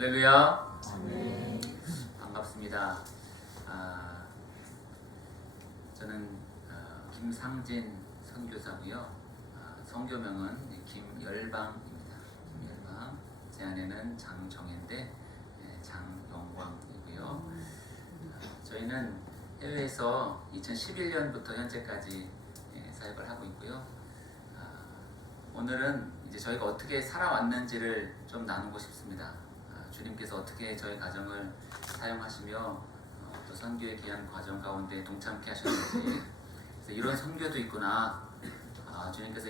할렐루야. 네. 반갑습니다. 저는 김상진 선교사고요. 선교명은 김열방입니다. 김열방. 제 아내는 장정혜인데 장영광이고요. 저희는 해외에서 2011년부터 현재까지 사역을 하고 있고요. 오늘은 이제 저희가 어떻게 살아왔는지를 좀 나누고 싶습니다. 주님께서 어떻게 저희 가정을 사용하시며 또 선교의 귀한 과정 가운데 동참케 하셨는지, 그래서 이런 선교도 있구나, 주님께서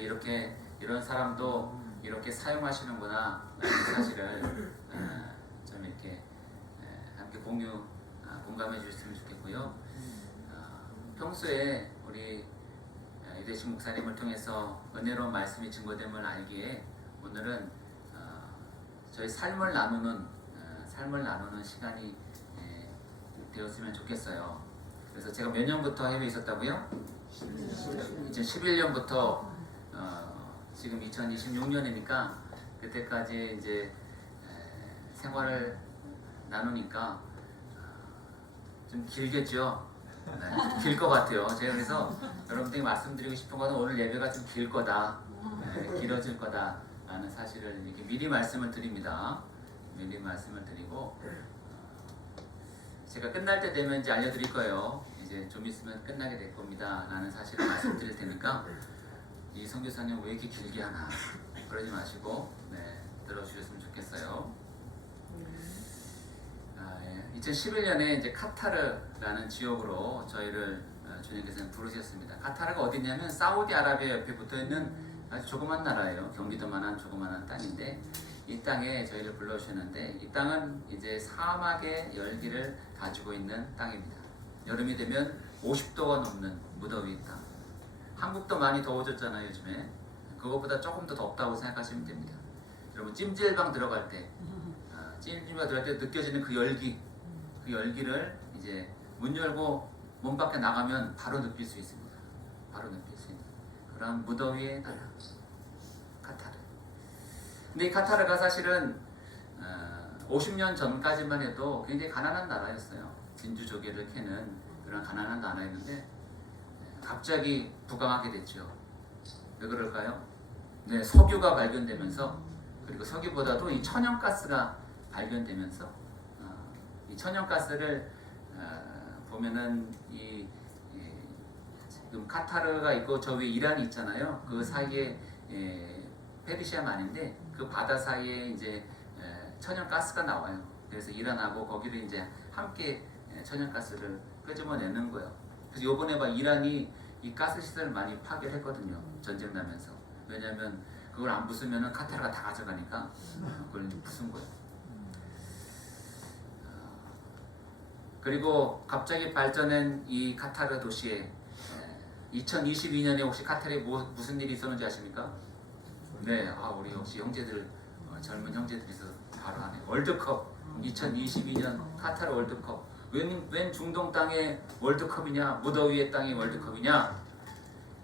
이런 사람도 이렇게 사용하시는구나 라는 사실을 좀 이렇게 함께 공감해 주셨으면 좋겠고요. 평소에 우리 이대식 목사님을 통해서 은혜로운 말씀이 증거됨을 알기에 오늘은 저희 삶을 나누는 시간이 되었으면 좋겠어요. 그래서 제가 몇 년부터 해외에 있었다고요? 2011년부터 지금 2026년이니까 그때까지 이제 생활을 나누니까 좀 길겠죠. 네, 길 것 같아요. 제가 그래서 여러분들이 말씀드리고 싶은 거는 오늘 예배가 좀 길 거다, 길어질 거다라는 사실을 이렇게 미리 말씀을 드립니다. 미리 말씀을 드리고 제가 끝날 때 되면 이제 알려드릴 거예요. 이제 좀 있으면 끝나게 될 겁니다 라는 사실을 말씀드릴 테니까 이 선교사님 왜 이렇게 길게 하나 그러지 마시고 들어주셨으면 좋겠어요. 2011년에 이제 카타르라는 지역으로 저희를 주님께서는 부르셨습니다. 카타르가 어디냐면 사우디아라비아 옆에 붙어있는 아주 조그만 나라예요. 경기도만한 조그만한 땅인데 이 땅에 저희를 불러주셨는데, 이 땅은 이제 사막의 열기를 가지고 있는 땅입니다. 여름이 되면 50도가 넘는 무더위 땅. 한국도 많이 더워졌잖아요 요즘에. 그것보다 조금 더 덥다고 생각하시면 됩니다. 여러분 찜질방 들어갈 때 느껴지는 그 열기를 이제 문 열고 문 밖에 나가면 바로 느낄 수 있습니다. 바로 느낄 수 있는 그런 무더위의 나라 카타르. 근데 이 카타르가 사실은 50년 전까지만 해도 굉장히 가난한 나라였어요. 진주조개를 캐는 그런 가난한 나라였는데 갑자기 부강하게 됐죠. 왜 그럴까요? 석유가 발견되면서, 그리고 석유보다도 이 천연가스가 발견되면서 이 천연가스를 보면은 지금 카타르가 있고 저 위에 이란이 있잖아요. 그 사이에 페르시아만인데 그 바다 사이에 이제 천연가스가 나와요. 그래서 이란하고 거기를 이제 함께 천연가스를 끄집어내는 거예요. 그래서 요번에 막 이란이 이 가스 시설을 많이 파괴했거든요. 전쟁 나면서. 왜냐하면 그걸 안 부수면은 카타르가 다 가져가니까 그걸 부순 거예요. 그리고 갑자기 발전한 이 카타르 도시에 2022년에 혹시 카타르에 무슨 일이 있었는지 아십니까? 우리 역시 형제들, 젊은 형제들이 있어서 바로 하네. 월드컵. 2022년 카타르 월드컵. 웬 중동 땅에 월드컵이냐, 무더위의 땅이 월드컵이냐.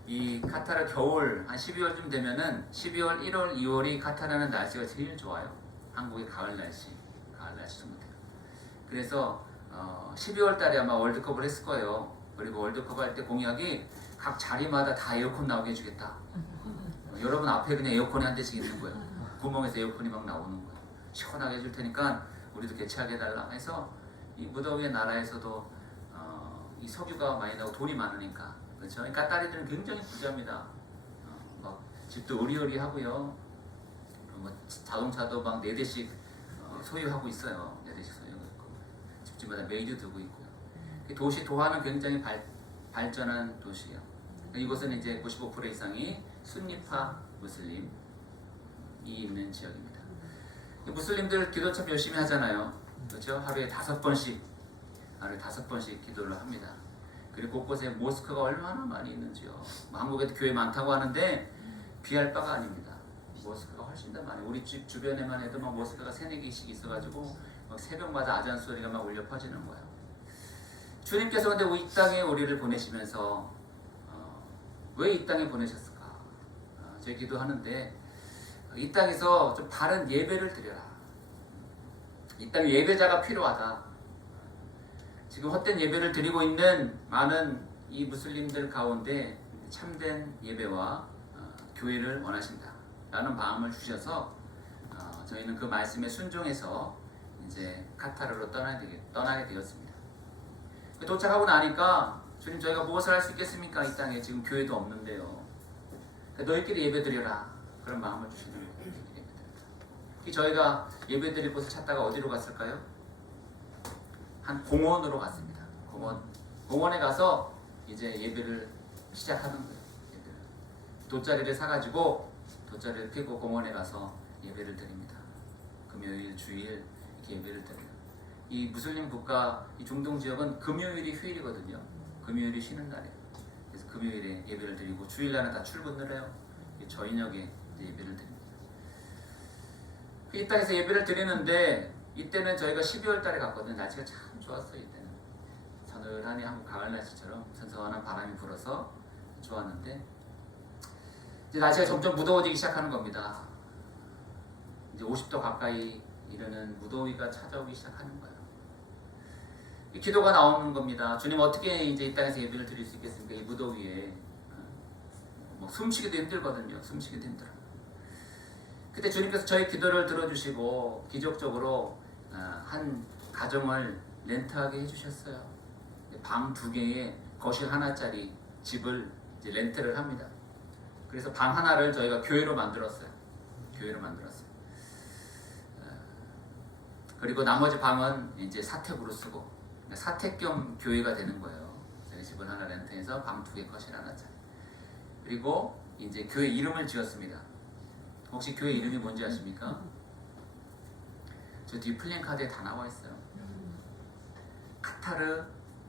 이 카타르 겨울 한 12월쯤 되면은 12월, 1월, 2월이 카타르는 날씨가 제일 좋아요. 한국의 가을 날씨 정도 돼요. 그래서 12월 달에 아마 월드컵을 했을 거예요. 그리고 월드컵 할 때 공약이 각 자리마다 다 에어컨 나오게 해주겠다. 여러분 앞에 그냥 에어컨이 한 대씩 있는 거예요. 구멍에서 에어컨이 막 나오는 거예요. 시원하게 해줄 테니까 우리도 개최하게 해달라 해서, 이 무더위의 나라에서도 이 석유가 많이 나오고 돈이 많으니까, 그렇죠? 카타르들은 굉장히 부자입니다. 막 집도 으리으리하고요. 뭐 자동차도 막 4대씩 소유하고 있어요. 4대씩 소유하고 있고 집집마다 메이드 두고 있고요. 도하는 굉장히 발전한 도시예요. 이곳은 이제 95% 이상이 순니파 무슬림이 있는 지역입니다. 무슬림들 기도 참 열심히 하잖아요. 그렇죠? 하루에 5번씩 기도를 합니다. 그리고 곳곳에 모스크가 얼마나 많이 있는지요. 한국에도 교회 많다고 하는데 비할 바가 아닙니다. 모스크가 훨씬 더 많아요. 우리 집 주변에만 해도 막 모스크가 3-4개씩 있어가지고 막 새벽마다 아잔 소리가 막 울려 퍼지는 거예요. 주님께서 근데 이 땅에 우리를 보내시면서 왜 이 땅에 보내셨을까? 저희 기도하는데 이 땅에서 좀 다른 예배를 드려라. 이 땅에 예배자가 필요하다. 지금 헛된 예배를 드리고 있는 많은 이 무슬림들 가운데 참된 예배와 교회를 원하신다 라는 마음을 주셔서 저희는 그 말씀에 순종해서 이제 카타르로 떠나게 되었습니다. 도착하고 나니까 주님, 저희가 무엇을 할 수 있겠습니까? 이 땅에 지금 교회도 없는데요. 너희끼리 예배 드려라. 그런 마음을 주시는 거예요. 저희가 예배 드릴 곳을 찾다가 어디로 갔을까요? 한 공원으로 갔습니다. 공원에 가서 이제 예배를 시작하는 거예요. 돗자리를 사가지고 돗자리를 피고 공원에 가서 예배를 드립니다. 금요일, 주일 이렇게 예배를 드려요. 이 무슬림 국가, 이 중동 지역은 금요일이 휴일이거든요. 금요일이 쉬는 날이에요. 그래서 금요일에 예배를 드리고 주일날은 다 출근을 해요. 저녁에 예배를 드립니다. 이 땅에서 예배를 드리는데 이때는 저희가 12월 달에 갔거든요. 날씨가 참 좋았어요. 이때는 서늘하니 한국 가을 날씨처럼 선선한 바람이 불어서 좋았는데 이제 날씨가 점점 무더워지기 시작하는 겁니다. 이제 50도 가까이 이르는 무더위가 찾아오기 시작하는 거예요. 이 기도가 나오는 겁니다. 주님, 어떻게 이제 이 땅에서 예배를 드릴 수 있겠습니까? 이 무더위에 숨쉬기도 힘들거든요. 숨쉬기도 힘들어요. 그때 주님께서 저희 기도를 들어주시고 기적적으로 한 가정을 렌트하게 해주셨어요. 방 2개에 거실 하나짜리 집을 이제 렌트를 합니다. 그래서 방 하나를 저희가 교회로 만들었어요. 그리고 나머지 방은 이제 사택으로 쓰고 사택 겸 교회가 되는 거예요. 저희 집을 하나 렌트해서 방 2개, 거실 하나짜리. 그리고 이제 교회 이름을 지었습니다. 혹시 교회 이름이 뭔지 아십니까? 저 뒤 플랜카드에 다 나와 있어요. 카타르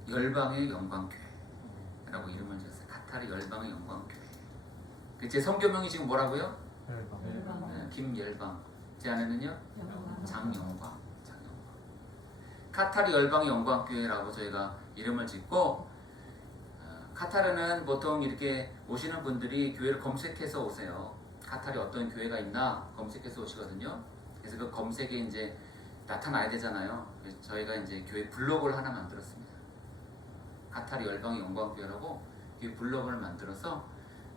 열방의 영광교회라고 이름을 지었어요. 카타르 열방의 영광교회. 제 성교명이 지금 뭐라고요? 김열방. 제 아내는요? 장영광. 카타르 열방의 영광교회라고 저희가 이름을 짓고, 카타르는 보통 이렇게 오시는 분들이 교회를 검색해서 오세요. 카타르에 어떤 교회가 있나 검색해서 오시거든요. 그래서 그 검색에 이제 나타나야 되잖아요. 그래서 저희가 이제 교회 블로그를 하나 만들었습니다. 카타르 열방의 영광교회라고 교회 블로그를 만들어서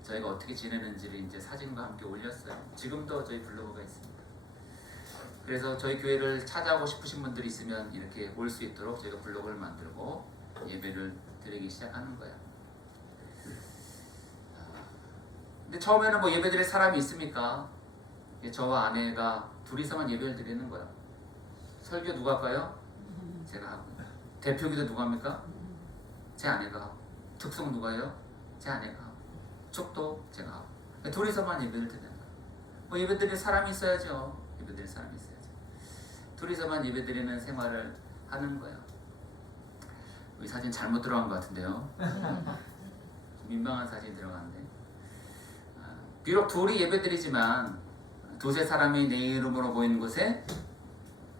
저희가 어떻게 지내는지를 이제 사진과 함께 올렸어요. 지금도 저희 블로그가 있습니다. 그래서 저희 교회를 찾아오고 싶으신 분들이 있으면 이렇게 올 수 있도록 저희가 블로그를 만들고 예배를 드리기 시작하는 거예요. 근데 처음에는 뭐 예배 드릴 사람이 있습니까? 저와 아내가 둘이서만 예배를 드리는 거예요. 설교 누가 할까요? 제가 하고. 대표기도 누가 합니까? 제 아내가 하고. 특송 누가 해요? 제 아내가 하고. 축도 제가 하고. 둘이서만 예배를 드리는 거예요. 뭐 예배 드릴 사람이 있어야죠. 예배 드릴 사람이 있어야죠. 둘이서만 예배 드리는 생활을 하는 거예요. 이 사진 잘못 들어간 것 같은데요. 민망한 사진이 들어갔는데. 비록 둘이 예배 드리지만 두세 사람이 내 이름으로 모이는 곳에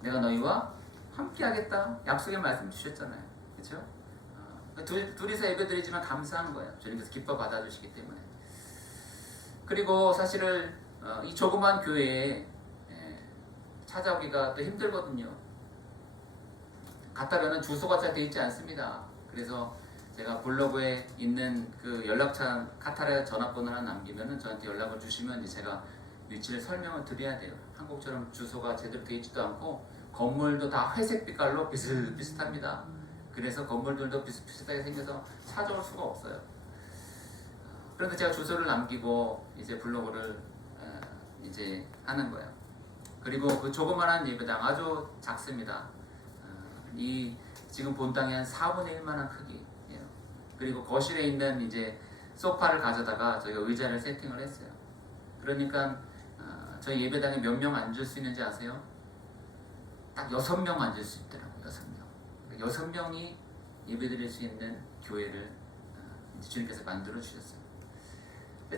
내가 너희와 함께 하겠다 약속의 말씀 주셨잖아요. 그렇죠? 둘이서 예배 드리지만 감사한 거예요. 주님께서 기뻐 받아주시기 때문에. 그리고 사실은 이 조그만 교회에 찾아오기가 또 힘들거든요. 갔다가는 주소가 잘 돼 있지 않습니다. 그래서 제가 블로그에 있는 그 연락처 카타르 전화번호를 남기면은 저한테 연락을 주시면 제가 위치를 설명을 드려야 돼요. 한국처럼 주소가 제대로 돼 있지도 않고 건물도 다 회색 빛깔로 비슷비슷합니다. 그래서 건물들도 비슷비슷하게 생겨서 찾아올 수가 없어요. 그런데 제가 주소를 남기고 이제 블로그를 이제 하는 거예요. 그리고 그 조그만한 예배당 아주 작습니다. 이 지금 본 땅의 한 4분의 1만한 크기예요. 그리고 거실에 있는 이제 소파를 가져다가 저희가 의자를 세팅을 했어요. 그러니까 저희 예배당에 몇 명 앉을 수 있는지 아세요? 딱 6명 앉을 수 있더라고요. 6명. 6명이 예배드릴 수 있는 교회를 주님께서 만들어 주셨어요.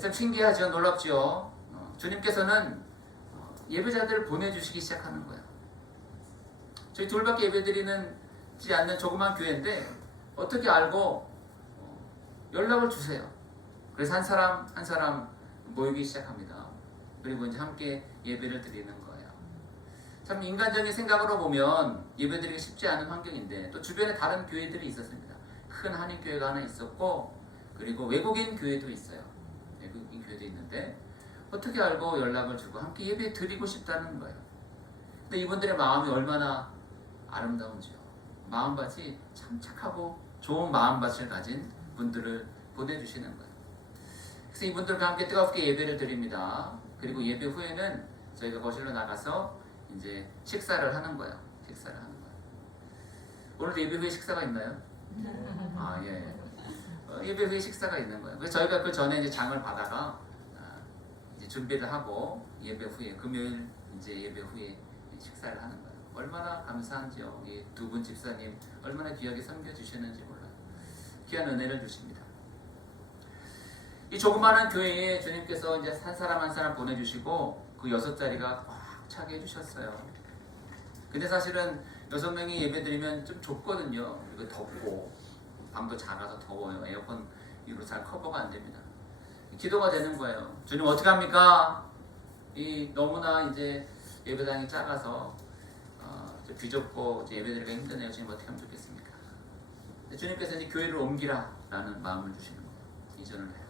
참 신기하죠? 놀랍죠? 주님께서는 예배자들을 보내주시기 시작하는 거예요. 저희 둘밖에 예배드리지 않는 조그만 교회인데 어떻게 알고 연락을 주세요. 그래서 한 사람 한 사람 모이기 시작합니다. 그리고 이제 함께 예배를 드리는 거예요. 참 인간적인 생각으로 보면 예배드리기 쉽지 않은 환경인데 또 주변에 다른 교회들이 있었습니다. 큰 한인교회가 하나 있었고 그리고 외국인 교회도 있어요. 외국인 교회도 있는데 어떻게 알고 연락을 주고 함께 예배 드리고 싶다는 거예요. 근데 이분들의 마음이 얼마나 아름다운지요. 마음밭이 참 착하고 좋은 마음밭을 가진 분들을 보내주시는 거예요. 그래서 이분들과 함께 뜨겁게 예배를 드립니다. 그리고 예배 후에는 저희가 거실로 나가서 이제 식사를 하는 거예요. 식사를 하는 거예요. 오늘도 예배 후에 식사가 있나요? 아, 예. 예배 후에 식사가 있는 거예요. 그래서 저희가 그 전에 이제 장을 받아가 이제 준비를 하고 예배 후에 금요일 이제 예배 후에 식사를 하는 거예요. 얼마나 감사한지요. 이 두 분 집사님 얼마나 귀하게 섬겨주시는지 몰라요. 귀한 은혜를 주십니다. 이 조그마한 교회에 주님께서 이제 한 사람 한 사람 보내주시고 그 6자리가 꽉 차게 해주셨어요. 근데 사실은 6명이 예배드리면 좀 좁거든요. 그리고 덥고 방도 작아서 더워요. 에어컨 이로 잘 커버가 안 됩니다. 기도가 되는 거예요. 주님 어떻게 합니까? 이 너무나 이제 예배당이 작아서 비좁고 예배드리기가 힘드네요. 주님 어떻게 하면 좋겠습니까? 주님께서 이제 교회를 옮기라라는 마음을 주시는 거예요. 이전을 해라.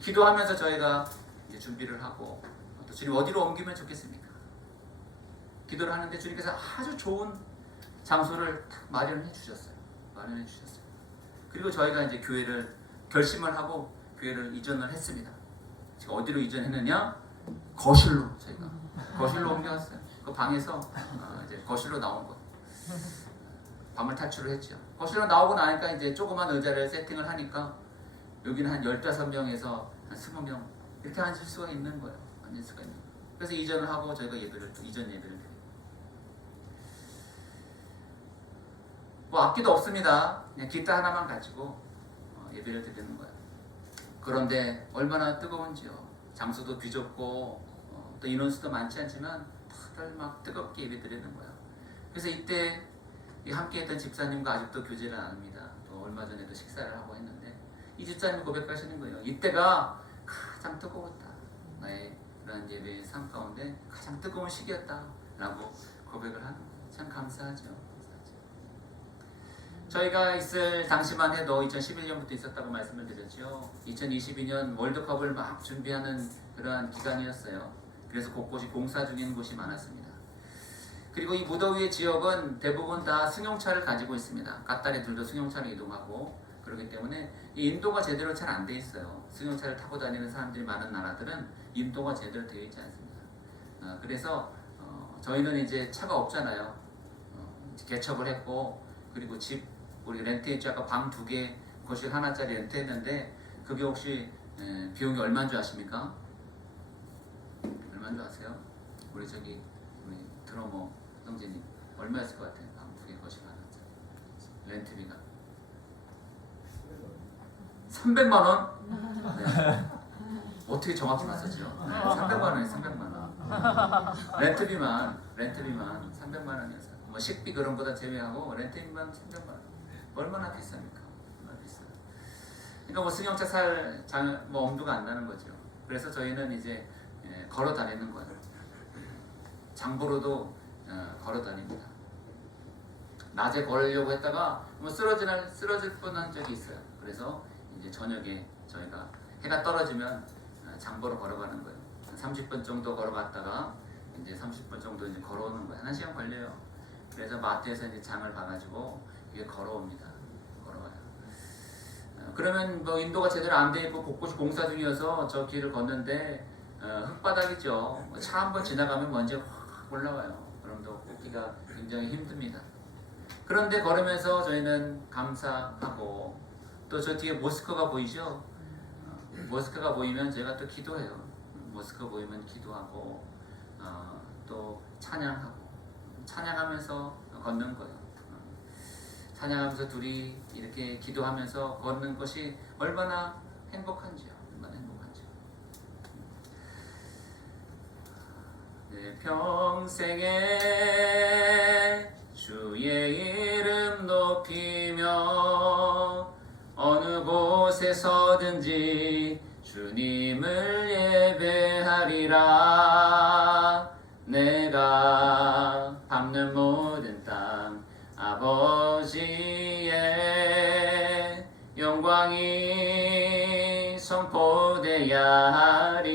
기도하면서 저희가 이제 준비를 하고 또 주님 어디로 옮기면 좋겠습니까? 기도를 하는데 주님께서 아주 좋은 장소를 딱 마련해 주셨어요. 그리고 저희가 이제 교회를 결심을 하고 교회를 이전을 했습니다. 지금 어디로 이전했느냐? 거실로 저희가 거실로 옮겨왔어요. 그 방에서 이제 거실로 나온 거예요. 방을 탈출을 했죠. 거실로 나오고 나니까 이제 조그만 의자를 세팅을 하니까 여기는 한 15명에서 한 20명 이렇게 앉을 수가 있는 거예요. 앉을 수가 있는 거예요. 그래서 이전을 하고 저희가 이전 예배를 드려요. 뭐 악기도 없습니다. 그냥 기타 하나만 가지고 예배를 드리는 거예요. 그런데 얼마나 뜨거운지요. 장소도 비좁고 또 인원수도 많지 않지만 다들 막 뜨겁게 예배 드리는 거예요. 그래서 이때 함께했던 집사님과 아직도 교제를 나눕니다. 또 얼마 전에도 식사를 하고 했는데 이 집사님 고백하시는 거예요. 이때가 가장 뜨거웠다. 나의 그런 예배의 삶 가운데 가장 뜨거운 시기였다 라고 고백을 하는 거예요. 참 감사하죠. 저희가 있을 당시만 해도 2011년부터 있었다고 말씀을 드렸죠. 2022년 월드컵을 막 준비하는 그러한 기간이었어요. 그래서 곳곳이 공사 중인 곳이 많았습니다. 그리고 이 무더위의 지역은 대부분 다 승용차를 가지고 있습니다. 까따리들도 승용차로 이동하고 그렇기 때문에 이 인도가 제대로 잘 안 돼 있어요. 승용차를 타고 다니는 사람들이 많은 나라들은 인도가 제대로 되어 있지 않습니다. 그래서 저희는 이제 차가 없잖아요. 개척을 했고 그리고 우리 렌트했죠. 아까 방 2개 거실 하나짜리 렌트했는데 그게 혹시 비용이 얼마인 줄 아십니까? 얼마인 줄 아세요? 우리 드러머 형제님 얼마였을 것 같아요? 방 2개 거실 하나짜리 렌트비가 300만 원? 네. 어떻게 정확히 맞췄죠? 네, 300만 원이에요. 300만 원. 렌트비만 300만 원이어서 뭐 식비 그런 거다 제외하고 렌트비만 300만 원. 얼마나 비쌉니까? 얼마나 비싸요. 그러니까 뭐 승용차 살 엄두가 안 나는 거죠. 그래서 저희는 이제 걸어 다니는 거예요. 장보러도 걸어 다닙니다. 낮에 걸으려고 했다가 뭐 쓰러질 뻔한 적이 있어요. 그래서 이제 저녁에 저희가 해가 떨어지면 장보러 걸어가는 거예요. 30분 정도 걸어갔다가 이제 30분 정도 이제 걸어오는 거예요. 1시간 걸려요. 그래서 마트에서 이제 장을 봐가지고 이게 걸어옵니다. 걸어와요. 그러면 뭐 인도가 제대로 안 돼 있고 곳곳이 공사 중이어서 저 길을 걷는데 흙바닥이죠. 차 한번 지나가면 먼지가 확 올라와요. 그럼 또 걷기가 굉장히 힘듭니다. 그런데 걸으면서 저희는 감사하고 또 저 뒤에 모스크가 보이죠? 모스크가 보이면 제가 또 기도해요. 모스크 보이면 기도하고 또 찬양하면서 걷는 거예요. 찬양하면서 둘이 이렇게 기도하면서 걷는 것이 얼마나 행복한지요. 내 평생에 주의 이름 높이며 어느 곳에 서든지 주님을 예배하리라. 내가 다 밟는 모든 땅 아버지의 영광이 선포되야 하리.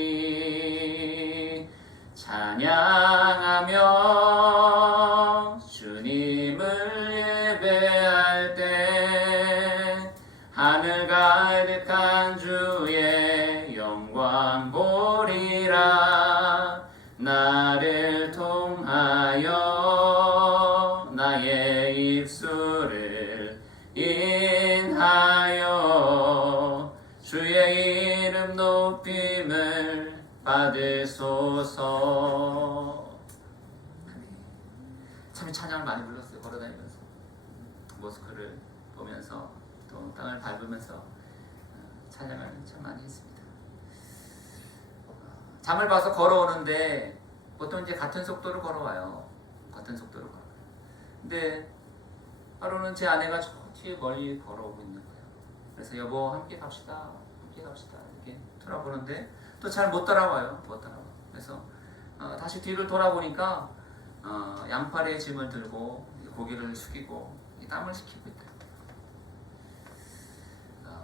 찬양하며 주님을 예배할 때 하늘 가득한 주의 영광 보리라. 나를 통하여 나의 입술을 인하여 주의 이름 높임을 받으소서. 참 찬양을 많이 불렀어요. 걸어다니면서 모스크를 보면서 또 땅을 밟으면서 찬양을 참 많이 했습니다. 잠을 봐서 걸어오는데 보통 이제 같은 속도로 걸어와요. 같은 속도로 걸어와요. 근데 하루는 제 아내가 저 뒤에 멀리 걸어오고 있는 거예요. 그래서 여보 함께 갑시다. 함께 갑시다. 이렇게 돌아보는데 또 잘 못 따라와요. 못 따라와. 그래서 다시 뒤를 돌아보니까 양팔에 짐을 들고 고개를 숙이고 땀을 식히고 있다.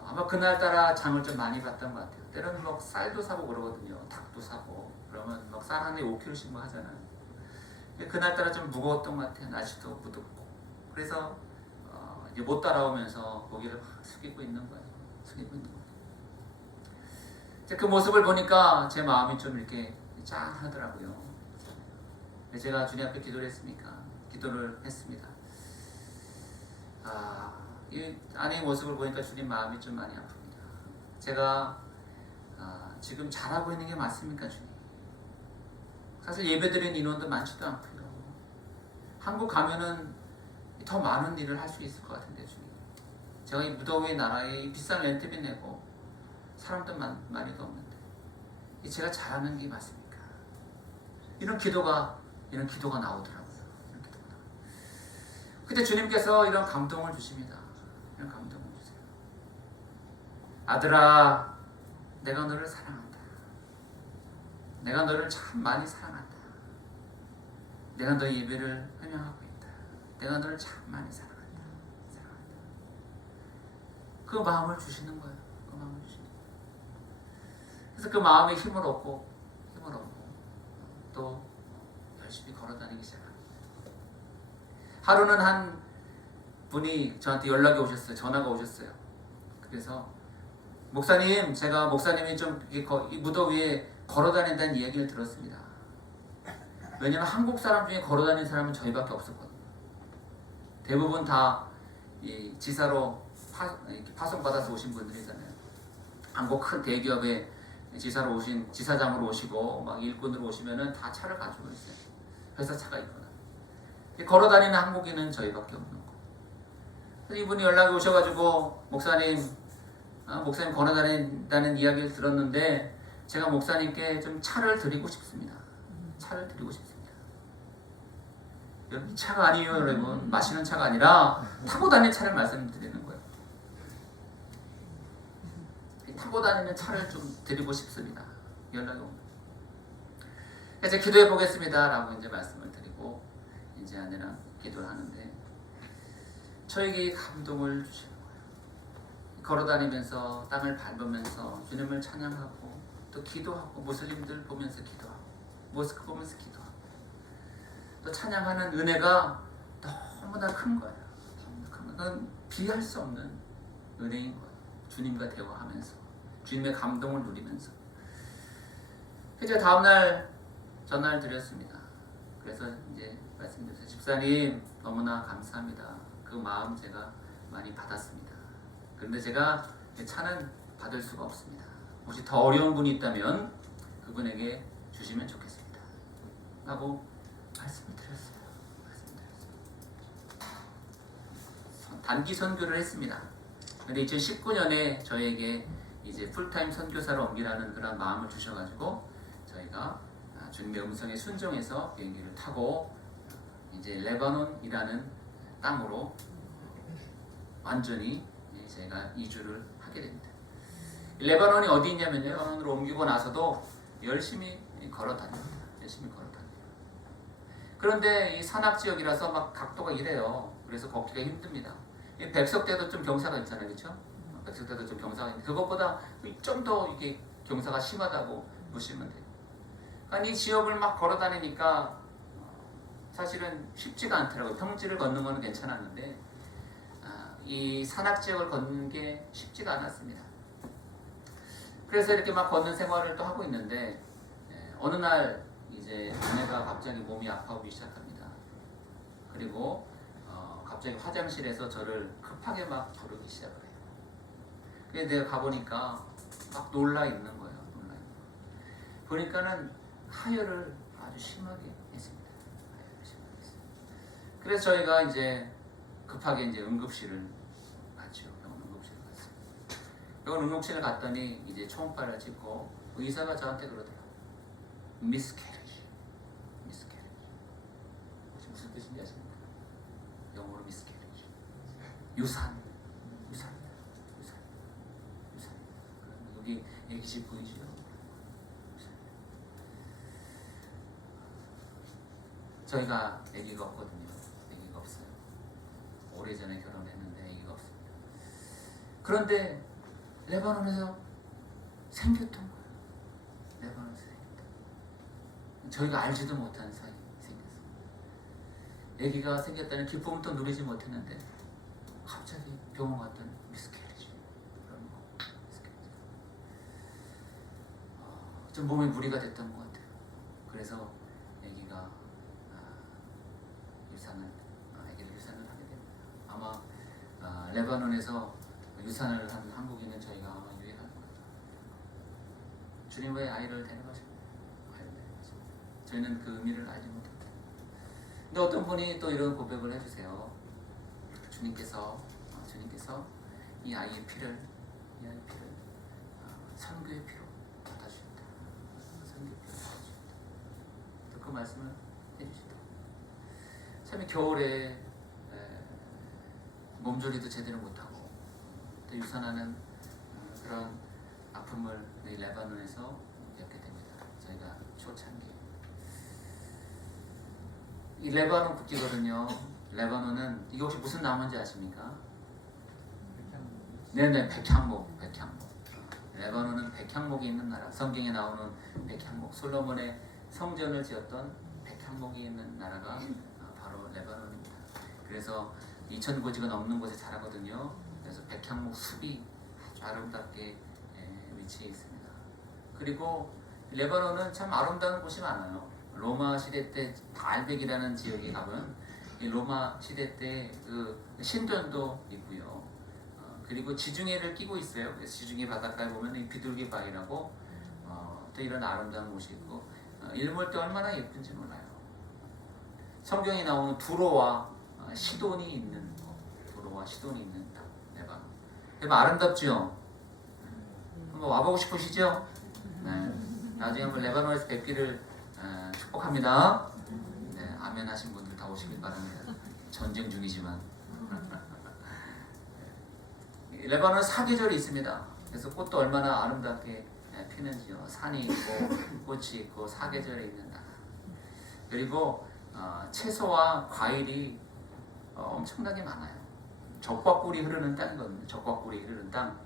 아마 그날따라 장을 좀 많이 봤던 것 같아요. 때로는 막 쌀도 사고 그러거든요. 닭도 사고 그러면 막 쌀 한 대 5kg씩 뭐 하잖아요. 그날따라 좀 무거웠던 것 같아요. 날씨도 무덥고. 그래서 이제 못 따라오면서 고개를 막 숙이고 있는 거예요. 숙이고 있는 거예요. 그 모습을 보니까 제 마음이 좀 이렇게 짠하더라고요. 제가 주님 앞에 기도를 했습니다. 이 아내의 모습을 보니까 주님 마음이 좀 많이 아픕니다. 제가 지금 잘하고 있는 게 맞습니까, 주님? 사실 예배드리는 인원도 많지도 않고요. 한국 가면은 더 많은 일을 할 수 있을 것 같은데, 주님. 제가 이 무더위 나라에 이 비싼 렌트비 내고 사람도 많이도 없는데 제가 잘하는 게 맞습니까? 이런 기도가 나오더라고요. 그때 주님께서 이런 감동을 주십니다. 이런 감동을 주세요. 아들아, 내가 너를 사랑한다. 내가 너를 참 많이 사랑한다. 내가 너의 예배를 환영하고 있다. 내가 너를 참 많이 사랑한다. 그 마음을 주시는 거예요. 그 마음을 주시는 거예요. 그래서 그 마음에 힘을 얻고 또 열심히 걸어다니기 시작합니다. 하루는 한 분이 저한테 연락이 오셨어요. 전화가 오셨어요. 그래서 목사님, 제가 목사님이 좀 이 무더위에 걸어다닌다는 이야기를 들었습니다. 왜냐면 한국 사람 중에 걸어다니는 사람은 저희밖에 없었거든요. 대부분 다 이 지사로 파송받아서 오신 분들이잖아요. 한국 큰 대기업에 지사장으로 오시고 막 일꾼으로 오시면은 다 차를 가지고 있어요. 회사 차가 있거나. 걸어다니는 한국인은 저희밖에 없는 거. 그래서 이분이 연락이 오셔가지고 목사님 걸어다닌다는 이야기를 들었는데 제가 목사님께 좀 차를 드리고 싶습니다. 차를 드리고 싶습니다. 여기 차가 아니에요, 여러분. 마시는 차가 아니라 타고 다니는 차를 말씀드리는 거예요. 타고 다니는 차를 좀 드리고 싶습니다. 연락이 옵니다. 그래서 기도해 보겠습니다. 라고 이제 말씀을 드리고 이제 아내랑 기도를 하는데 저에게 감동을 주시는 거예요. 걸어다니면서 땅을 밟으면서 주님을 찬양하고 또 기도하고 무슬림들 보면서 기도하고 모스크 보면서 기도하고 또 찬양하는 은혜가 너무나 큰 거예요. 너무나 큰 거예요. 그건 비할 수 없는 은혜인 거예요. 주님과 대화하면서 주님의 감동을 누리면서. 그래서 다음날 전화를 드렸습니다. 그래서 이제 말씀드렸어요. 집사님 너무나 감사합니다. 그 마음 제가 많이 받았습니다. 그런데 제가 차는 받을 수가 없습니다. 혹시 더 어려운 분이 있다면 그분에게 주시면 좋겠습니다. 라고 말씀을 드렸어요. 단기 선교를 했습니다. 근데 2019년에 저에게 이제 풀타임 선교사로 옮기라는 그런 마음을 주셔가지고 저희가 주님의 음성에 순종해서 비행기를 타고 이제 레바논이라는 땅으로 완전히 제가 이주를 하게 됩니다. 레바논이 어디 있냐면요, 레바논으로 옮기고 나서도 열심히 걸어 다닙니다. 열심히 걸어 다녀요. 그런데 이 산악 지역이라서 막 각도가 이래요. 그래서 걷기가 힘듭니다. 이 백석대도 좀 경사가 있잖아요, 그렇죠? 백석대도 좀 경사가 있는데 그것보다 좀 더 이게 경사가 심하다고 보시면 돼요. 아니 이 지역을 막 걸어 다니니까 사실은 쉽지가 않더라고요. 평지를 걷는 거는 괜찮았는데 이 산악 지역을 걷는 게 쉽지가 않았습니다. 그래서 이렇게 막 걷는 생활을 또 하고 있는데 어느 날 이제 아내가 갑자기 몸이 아파오기 시작합니다. 그리고 갑자기 화장실에서 저를 급하게 막 부르기 시작을 해요. 그래서 내가 가보니까 막 놀라 있는 거예요. 놀라 있는 거예요. 보니까는 하혈을 아주 심하게 했습니다. 하혈을 심하게 했습니다. 그래서 저희가 이제 급하게 이제 응급실을 갔죠. 병원 응급실을 갔어요. 병원 응급실을 갔더니 이제 초음파를 찍고 의사가 저한테 그러더라고요. miscarriage. 혹시 무슨 뜻인지 아십니까? 영어로 miscarriage. 유산. 여기 애기집 보이죠? 저희가 애기가 없거든요. 애기가 없어요. 오래전에 결혼했는데 애기가 없습니다. 그런데 레바논에서 생겼던 거예요. 레바논에서 생겼다. 저희가 알지도 못한 사이에 생겼어요. 애기가 생겼다는 기쁨도 누리지 못했는데 갑자기 병원 갔더니 미스캐리지. 그런 거. 미스캐리지. 좀 몸에 무리가 됐던 것 같아요. 그래서 애기가 애기를 유산을 하게 됩니다. 아마 레바논에서 유산을 한 한국인은 저희가 아마 유일할 거예요. 주님 왜 아이를 데려가십니까? 저희는 그 의미를 알지 못합니다. 근데 어떤 분이 또 이런 고백을 해주세요. 주님께서 이 아이의 피를 선교의 피로 받아주셨다. 선교의 피로 받아주셨다. 또 그 말씀을 해주시다. 참 겨울에 몸조리도 제대로 못하고 또 유산하는 그런 아픔을 이 레바논에서 겪게 됩니다. 저희가 초창기 이 레바논 국기거든요. 레바논은 이게 혹시 무슨 나무인지 아십니까? 네네, 백향목. 레바논은 백향목이 있는 나라. 성경에 나오는 백향목. 솔로몬의 성전을 지었던 백향목이 있는 나라가 바로 레바논입니다. 그래서 2,000고지가 넘는 곳에 자라거든요. 그래서 백향목 숲이 아주 아름답게 위치해 있습니다. 그리고 레바논은 참 아름다운 곳이 많아요. 로마 시대 때 발백이라는 지역에 가면 이 로마 시대 때 그 신전도 있고요. 그리고 지중해를 끼고 있어요. 그래서 지중해 바닷가에 보면 이 비둘기 바위라고 또 이런 아름다운 곳이 있고 일몰 때 얼마나 예쁜지 몰라요. 성경에 나오는 두로와 시돈이 있는 땅, 레바논. 레바논 아름답죠? 한번 와보고 싶으시죠? 네. 나중에 한번 레바논에서 뵙기를 축복합니다. 네, 아멘 하신 분들 다 오시길 바랍니다. 전쟁 중이지만. 레바논 사계절이 있습니다. 그래서 꽃도 얼마나 아름답게 피는지요. 산이 있고 꽃이 있고 사계절에 있는 나라. 그리고 채소와 과일이 엄청나게 많아요. 적과 꿀이 흐르는 땅이거든요. 적과 꿀이 흐르는 땅.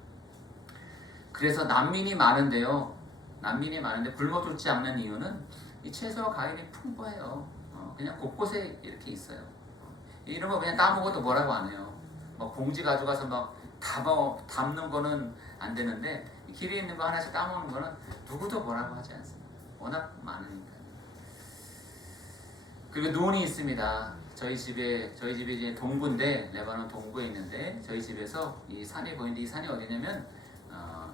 그래서 난민이 많은데요. 난민이 많은데 굶어 죽지 않는 이유는 이 채소와 과일이 풍부해요. 그냥 곳곳에 이렇게 있어요. 이런 거 그냥 따먹어도 뭐라고 안 해요. 막 봉지 가져가서 막 담는 거는 안 되는데 길에 있는 거 하나씩 따먹는 거는 누구도 뭐라고 하지 않습니다. 워낙 많으니까. 그리고 논이 있습니다. 저희 집에 이제 동부인데 레바논 동부에 있는데 저희 집에서 이 산이 보이는데 이 산이 어디냐면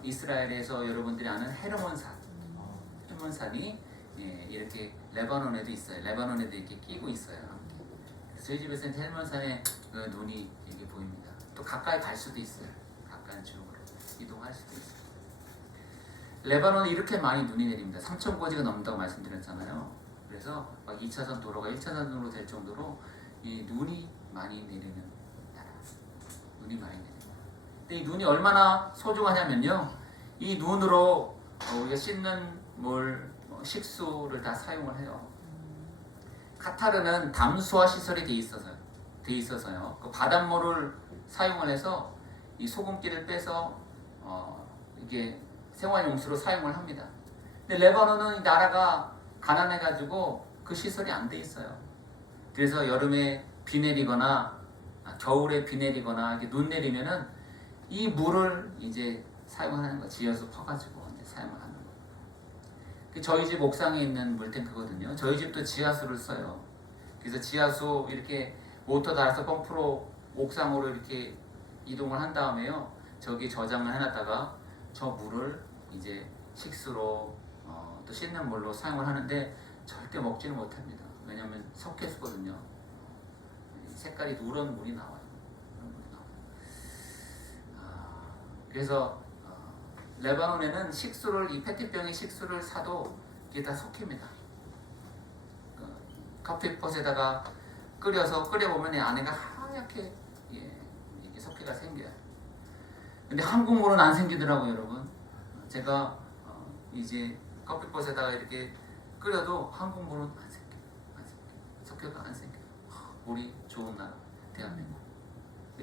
이스라엘에서 여러분들이 아는 헤르몬산이 이렇게 레바논에도 있어요. 레바논에도 이렇게 끼고 있어요. 저희 집에서는 헤르몬산의 그 논이 이렇게 보입니다. 또 가까이 갈 수도 있어요. 가까이 지역으로 이동할 수도 있어요. 레바논에 이렇게 많이 눈이 내립니다. 3,000고지가 넘는다고 말씀드렸잖아요. 그래서 막 2차선 도로가 1차선 도로 될 정도로 이 눈이 많이 내리는 나라. 눈이 많이 내립니다. 근데 이 눈이 얼마나 소중하냐면요. 이 눈으로 우리가 씻는 물, 식수를 다 사용을 해요. 카타르는 담수화 시설이 돼 있어서요. 그 바닷물을 사용을 해서 이 소금기를 빼서 이게 생활용수로 사용을 합니다. 근데 레바논은 이 나라가 가난해가지고 그 시설이 안 돼 있어요. 그래서 여름에 비 내리거나 겨울에 비 내리거나 이렇게 눈 내리면은 이 물을 이제 사용하는 거, 지어서 퍼가지고 이제 사용을 하는 거. 저희 집 옥상에 있는 물탱크거든요. 저희 집도 지하수를 써요. 그래서 지하수 이렇게 모터 달아서 펌프로 옥상으로 이렇게 이동을 한 다음에요. 저기 저장을 해놨다가 저 물을 이제 식수로 또 씻는 물로 사용을 하는데 절대 먹지는 못합니다. 왜냐하면 석회수거든요. 색깔이 누런 물이 나와요. 그래서 레바논에는 식수를 이 페트병의 식수를 사도 이게 다 석회입니다. 커피pot 끓여보면 이 안에가 하얗게 이게 석회가 생겨요. 근데 한국 물은 안 생기더라고요, 여러분. 제가 이제 커피pot에다가 이렇게 끓여도 한국 물은 안 생겨요. 석회가 안 생겨요. 물이 좋은 나라, 대한민국.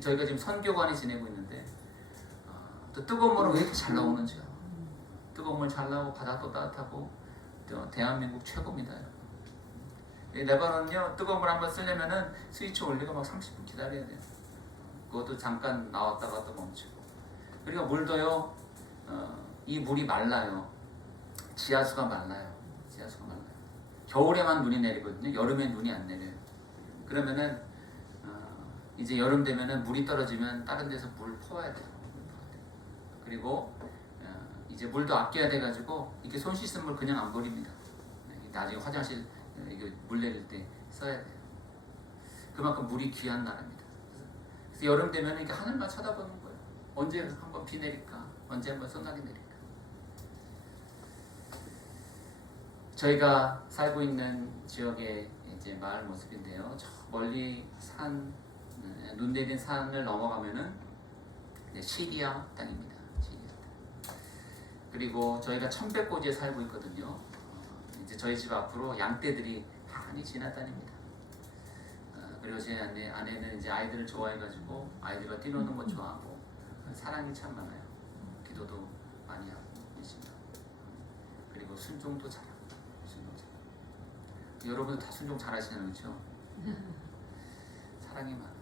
저희가 지금 선교관이 지내고 있는데 또 뜨거운 물은 왜 이렇게 잘 나오는지요. 뜨거운 물 잘 나오고 바다도 따뜻하고 대한민국 최고입니다. 레바논은요, 뜨거운 물 한번 쓰려면은 스위치 올리고 막 30분 기다려야 돼요. 그것도 잠깐 나왔다가 또 멈추고. 그리고 물도요, 이 물이 말라요. 지하수가 말라요. 겨울에만 눈이 내리거든요. 여름엔 눈이 안 내려요. 그러면은 이제 여름 되면은 물이 떨어지면 다른 데서 물 퍼와야 돼요. 그리고 이제 물도 아껴야 돼가지고 이렇게 손 씻은 물 그냥 안 버립니다. 나중에 화장실 이게 물 내릴 때 써야 돼요. 그만큼 물이 귀한 나라입니다. 그래서 여름 되면 이렇게 하늘만 쳐다보는 거예요. 언제 한번 비 내릴까? 언제 한번 소나기 내릴까? 저희가 살고 있는 지역의 이제 마을 모습인데요. 저 멀리 눈 내린 산을 넘어가면은 시리아 땅입니다. 시리아 땅. 그리고 저희가 천백고지에 살고 있거든요. 이제 저희 집 앞으로 양떼들이 많이 지나다닙니다. 그리고 제 아내는 이제 아이들을 좋아해가지고 아이들과 뛰노는 거 좋아하고 사랑이 참 많아요. 기도도 많이 하고 있습니다. 그리고 순종도 잘하고. 여러분도 다 순종 잘하시는 거죠? 사랑이 많아요.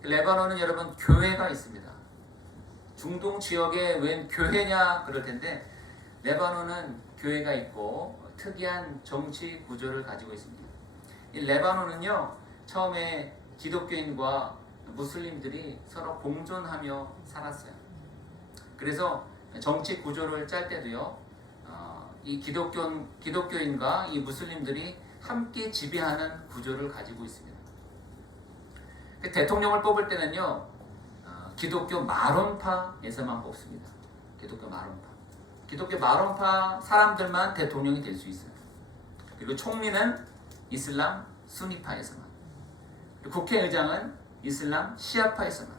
레바논은 여러분 교회가 있습니다. 중동 지역에 웬 교회냐 그럴 텐데 레바논은 교회가 있고 특이한 정치 구조를 가지고 있습니다. 이 레바논은요, 처음에 기독교인과 무슬림들이 서로 공존하며 살았어요. 그래서 정치 구조를 짤 때도요, 이 기독교인과 이 무슬림들이 함께 지배하는 구조를 가지고 있습니다. 대통령을 뽑을 때는요, 기독교 마론파에서만 뽑습니다. 기독교 마론파 사람들만 대통령이 될 수 있어요. 그리고 총리는 이슬람 수니파에서만, 그리고 국회의장은 이슬람 시아파에서만.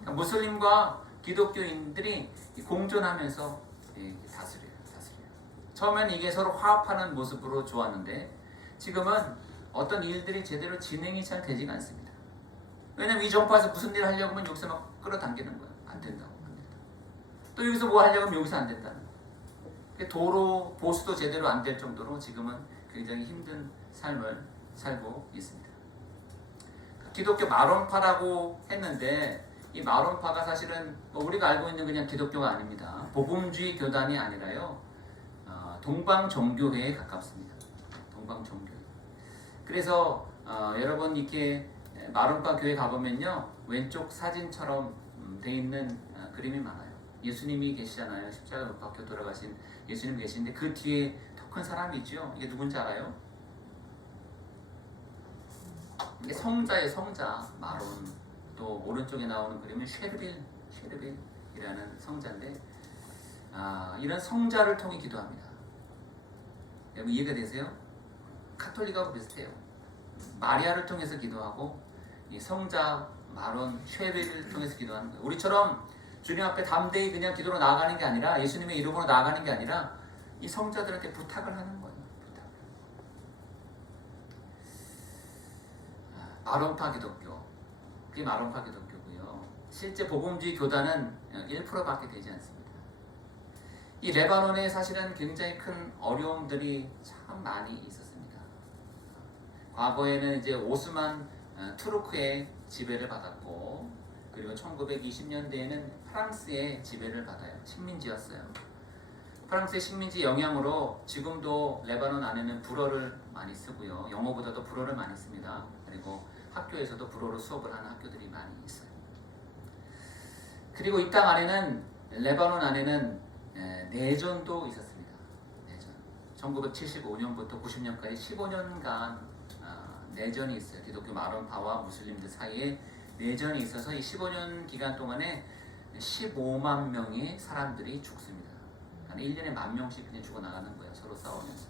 그러니까 무슬림과 기독교인들이 공존하면서 다스려요. 처음엔 이게 서로 화합하는 모습으로 좋았는데 지금은 어떤 일들이 제대로 진행이 잘 되지가 않습니다. 왜냐면 이 정파에서 무슨 일을 하려고 하면 여기서 막 끌어당기는 거야. 안 된다고. 또 여기서 뭐 하려고 하면 여기서 안 된다는 거야. 도로 보수도 제대로 안 될 정도로 지금은 굉장히 힘든 삶을 살고 있습니다. 기독교 마론파라고 했는데 이 마론파가 사실은 우리가 알고 있는 그냥 기독교가 아닙니다. 복음주의 교단이 아니라요, 동방정교회에 가깝습니다. 동방정교회. 그래서 여러분 이렇게 마론파 교회 가보면요, 왼쪽 사진처럼 돼 있는 그림이 많아요. 예수님이 계시잖아요. 십자가 못 박혀 돌아가신 예수님 계시는데 그 뒤에 더 큰 사람이 있죠. 이게 누군지 알아요? 이게 성자예요. 성자. 마론. 또 오른쪽에 나오는 그림은 쉐르빌이라는 성자인데 이런 성자를 통해 기도합니다. 여러분 이해가 되세요? 카톨릭하고 비슷해요. 마리아를 통해서 기도하고 이 성자 마론 쉐르빌을 통해서 기도하는 거예요. 우리처럼 주님 앞에 담대히 그냥 기도로 나아가는 게 아니라, 예수님의 이름으로 나아가는 게 아니라 이 성자들한테 부탁을 하는 거예요. 마론파 기독교. 그게 마론파 기독교고요. 실제 복음주의 교단은 1%밖에 되지 않습니다. 이 레바논에 사실은 굉장히 큰 어려움들이 참 많이 있었습니다. 과거에는 이제 오스만 투르크의 지배를 받았고, 그리고 1920년대에는 프랑스의 지배를 받아요. 식민지였어요. 프랑스의 식민지 영향으로 지금도 레바논 안에는 불어를 많이 쓰고요. 영어보다도 불어를 많이 씁니다. 그리고 학교에서도 불어로 수업을 하는 학교들이 많이 있어요. 그리고 이 땅 안에는, 레바논 안에는 내전도 있었습니다. 내전. 1975년부터 90년까지 15년간 내전이 있어요. 기독교 마론파와 무슬림들 사이에 내전이 있어서 이 15년 기간 동안에 15만 명의 사람들이 죽습니다. 그러니까 1년에 10,000명씩 그냥 죽어나가는 거예요. 서로 싸우면서.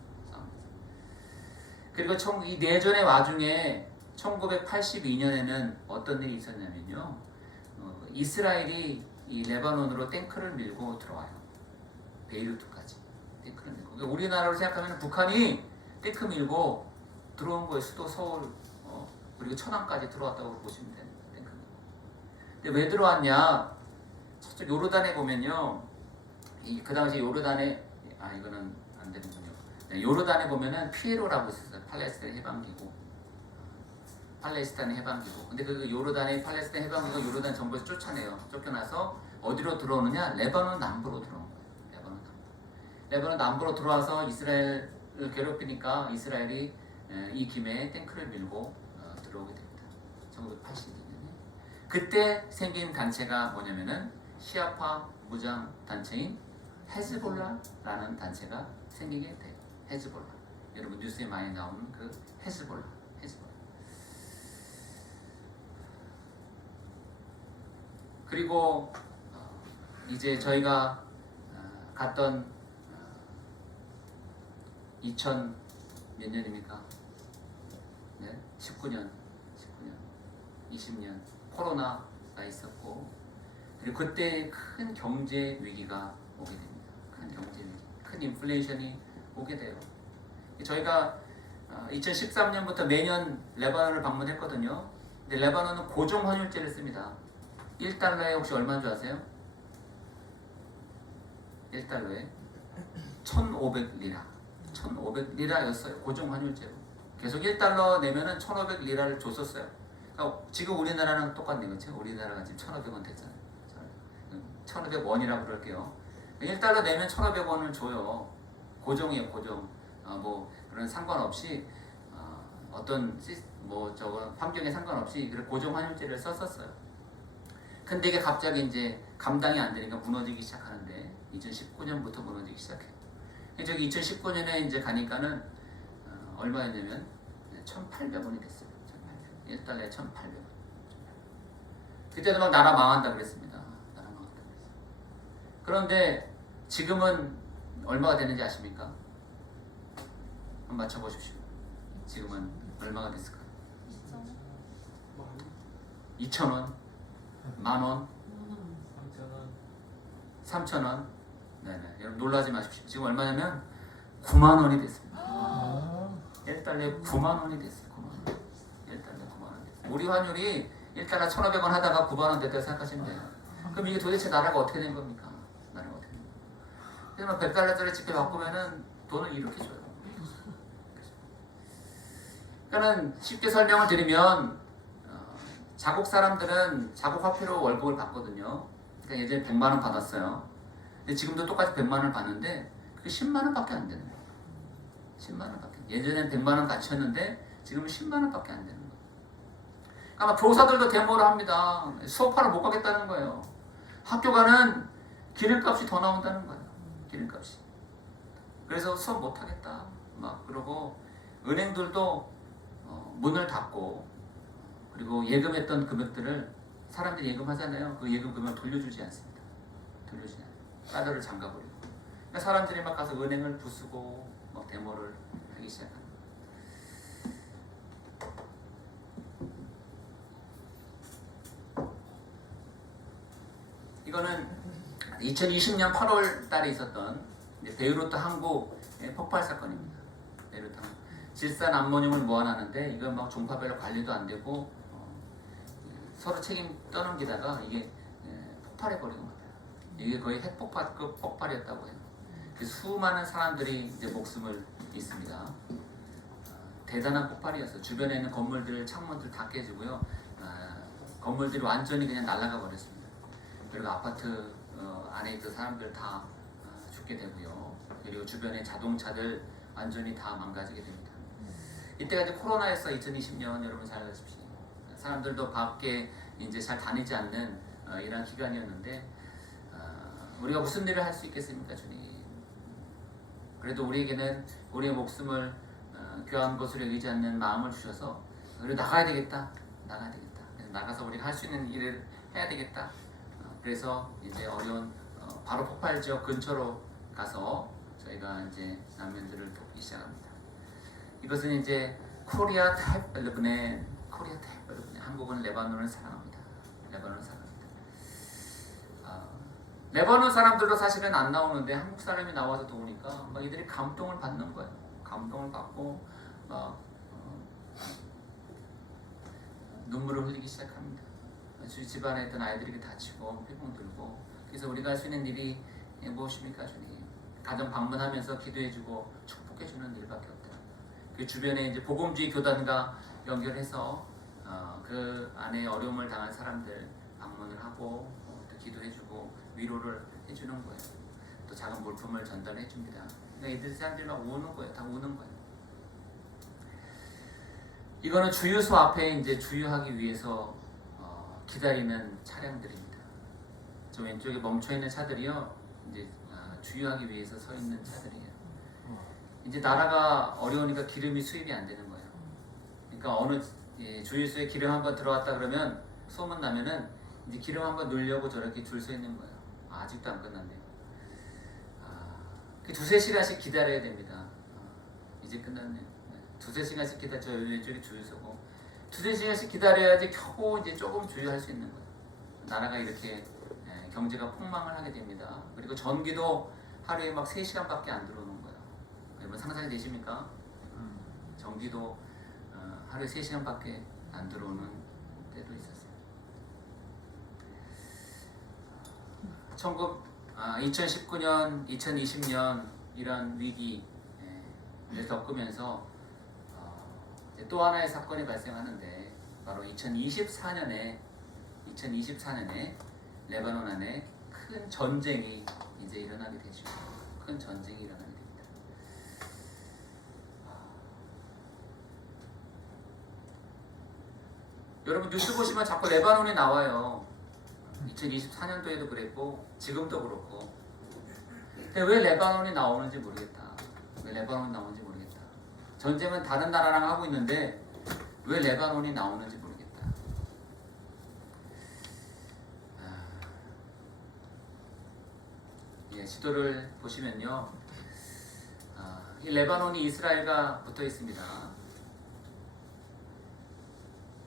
그리고 이 내전의 와중에 1982년에는 어떤 일이 있었냐면요. 이스라엘이 이 레바논으로 탱크를 밀고 들어와요. 베이루트까지 탱크를 밀고. 그러니까 우리나라로 생각하면 북한이 탱크 밀고 들어온 거예요. 수도 서울 그리고 천안까지 들어왔다고 보시면 됩니다. 탱크 밀고. 근데 왜 들어왔냐? 저쪽 요르단에 보면요. 그 당시 요르단에 이거는 안 되는군요. 요르단에 보면은 피에로라고 있었어요. 팔레스타인 해방기구. 팔레스타인 해방기구. 근데 그 요르단의 팔레스타인 해방기구가 요르단 정부에서 쫓아내요. 쫓겨나서 어디로 들어오느냐? 레바논 남부로 들어온 거예요. 레바논 남부로 들어와서 이스라엘을 괴롭히니까 이스라엘이 이 김에 탱크를 밀고 들어오게 됩니다. 1982년에. 그때 생긴 단체가 뭐냐면은 시아파 무장 단체인 헤즈볼라라는 단체가 생기게 돼요. 헤즈볼라. 여러분 뉴스에 많이 나오는 그 헤즈볼라. 그리고 이제 저희가 갔던 2000 몇 년입니까? 네? 19년, 20년 코로나가 있었고, 그리고 그때 큰 경제 위기가 오게 됩니다. 큰 경제 위기, 큰 인플레이션이 오게 돼요. 저희가 2013년부터 매년 레바논을 방문했거든요. 근데 레바논은 고정 환율제를 씁니다. 1달러에 혹시 얼마인 줄 아세요? 1달러에 1,500리라. 1,500리라였어요. 고정 환율제로. 계속 1달러 내면은 1,500리라를 줬었어요. 그러니까 지금 우리나라랑 똑같네, 그렇죠? 우리나라가 지금 1,500원 됐잖아요. 1,500원이라고 그럴게요. 1달러 내면 1,500원을 줘요. 고정이에요, 고정. 뭐 그런 상관없이 어떤 환경에 상관없이 고정 환율제를 썼었어요. 근데 이게 갑자기 이제 감당이 안 되니까 무너지기 시작하는데 2019년부터 무너지기 시작해요. 저기 2019년에 이제 가니까는 얼마였냐면 1,800원이 됐어요. 1달러에 1,800원. 그때도 막 나라 망한다 그랬습니다. 나라 망한다 그랬어요. 그런데 지금은 얼마가 되는지 아십니까? 한번 맞춰보십시오. 지금은 얼마가 됐을까요? 2,000원? 만원? 3,000원? 네네. 여러분 놀라지 마십시오. 지금 얼마냐면 9만원이 됐습니다. 1달러에 9만원이 됐어요. 9만원. 1달러에 9만원 됐어요. 우리 환율이 1달러 1,500원 하다가 9만원 됐다고 생각하시면 돼요. 그럼 이게 도대체 나라가 어떻게 된 겁니까? 나라가 어떻게 된 겁니까? 그러면 100달러짜리 지폐 바꾸면은 돈을 이렇게 줘요. 그러니까 쉽게 설명을 드리면 자국 사람들은 자국 화폐로 월급을 받거든요. 그러니까 예전에 100만원 받았어요. 근데 지금도 똑같이 100만원을 받는데 그게 10만원밖에 안 되는 거예요. 10만원밖에. 예전엔 100만원 가치였는데 지금은 10만원밖에 안 되는 거예요. 아마 교사들도 데모를 합니다. 수업하러 못 가겠다는 거예요. 학교 가는 기름값이 더 나온다는 거예요. 기름값이. 그래서 수업 못 하겠다. 막 그러고 은행들도 문을 닫고, 그리고 예금했던 금액들을 사람들이 예금하잖아요. 그 예금 금액을 돌려주지 않습니다. 돌려주지 않아요. 까다를 잠가버리고. 그러니까 사람들이 막 가서 은행을 부수고 막 데모를 하기 시작합니다. 이거는 2020년 8월 달에 있었던 베이루트 항구 폭발 사건입니다. 베이루트 항구. 질산 암모늄을 모아놨는데 이건 막 종파별로 관리도 안 되고 서로 책임 떠넘기다가 이게 폭발해 버리는 겁니다. 이게 거의 핵폭발급 폭발이었다고 해요. 수많은 사람들이 이제 목숨을 잃습니다. 대단한 폭발이었어요. 주변에 있는 건물들 창문들 다 깨지고요. 건물들이 완전히 그냥 날아가 버렸습니다. 그리고 아파트 안에 있던 사람들 다 죽게 되고요. 그리고 주변의 자동차들 완전히 다 망가지게 됩니다. 이때가 이제 코로나였어. 2020년 여러분 잘 아시죠? 사람들도 밖에 이제 잘 다니지 않는 이런 기간이었는데 우리가 무슨 일을 할 수 있겠습니까, 주님? 그래도 우리에게는 우리의 목숨을 귀한 것으로 여기지 않는 마음을 주셔서 우리 나가야 되겠다. 그래서 나가서 우리가 할 수 있는 일을 해야 되겠다. 그래서 이제 어려운 바로 폭발 지역 근처로 가서 저희가 이제 난민들을 돕기 시작합니다. 이것은 이제 코리아 탭11의 한국은 레바논을 사랑합니다. 레바논 사람들도 사실은 안 나오는데 한국 사람이 나와서 도우니까 막 이들이 감동을 받는 거예요. 감동을 받고 막 눈물을 흘리기 시작합니다. 집안에 있던 아이들이 다치고 폐봉 들고. 그래서 우리가 할 수 있는 일이 무엇입니까, 주님? 가정 방문하면서 기도해주고 축복해주는 일밖에 없다. 그 주변에 이제 복음주의 교단과 연결해서 그 안에 어려움을 당한 사람들 방문을 하고 또 기도해주고 위로를 해주는 거예요. 또 작은 물품을 전달해줍니다. 그러니까 이들 사람들이 막 우는 거예요. 다 우는 거예요. 이거는 주유소 앞에 이제 주유하기 위해서 기다리는 차량들입니다. 저 왼쪽에 멈춰 있는 차들이요, 이제 주유하기 위해서 서 있는 차들이에요. 이제 나라가 어려우니까 기름이 수입이 안 되는 거예요. 그러니까 어느 주유소에 기름 한번 들어왔다 그러면 소문 나면은 이제 기름 한번 넣으려고 저렇게 줄 서 있는 거예요. 아직도 안 끝났네요. 두세 시간씩 기다려야 됩니다. 이제 끝났네요. 두세 시간씩 기다려. 저 왼쪽에 주유소고 두세 시간씩 기다려야지 겨우 이제 조금 주유할 수 있는 거예요. 나라가 이렇게 경제가 폭망을 하게 됩니다. 그리고 전기도 하루에 막 3시간밖에 안 들어오는 거예요. 여러분 상상이 되십니까? 전기도 하루에 3시간밖에 안 들어오는 때도 있었어요. 2019년, 2020년 이런 위기를 겪으면서 또 하나의 사건이 발생하는데 바로 2024년에 레바논 안에 큰 전쟁이 이제 일어나게 되죠. 큰 전쟁이 일어나게 됩니다. 여러분 뉴스 보시면 자꾸 레바논이 나와요. 2024년도에도 그랬고 지금도 그렇고. 근데 왜 레바논이 나오는지 모르겠다. 전쟁은 다른 나라랑 하고 있는데 왜 레바논이 나오는지 모르겠다. 지도를 보시면요, 이 레바논이 이스라엘과 붙어 있습니다.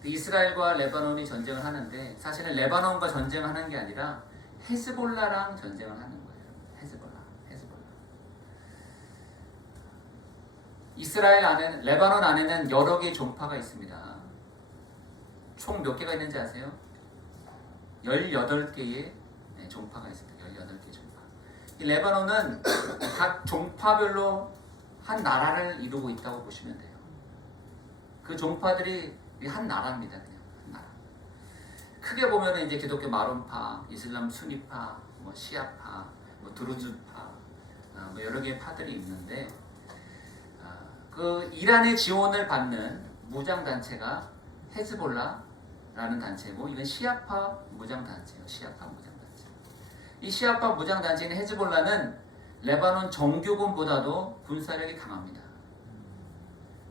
이스라엘과 레바논이 전쟁을 하는데 사실은 레바논과 전쟁하는 게 아니라 헤즈볼라랑 전쟁을 하는 거예요. 헤즈볼라. 레바논 안에는 여러 개의 종파가 있습니다. 총 몇 개가 있는지 아세요? 18개의 종파가 있습니다. 18개의 종파. 이 레바논은 각 종파별로 한 나라를 이루고 있다고 보시면 돼요. 그 종파들이 한 나라입니다. 그냥 한 나라. 크게 보면 이제 기독교 마론파, 이슬람 수니파, 시아파, 드루즈파, 여러 개의 파들이 있는데 그 이란의 지원을 받는 무장 단체가 헤즈볼라라는 단체고, 이건 시아파 무장 단체예요. 이 시아파 무장 단체인 헤즈볼라는 레바논 정규군보다도 군사력이 강합니다.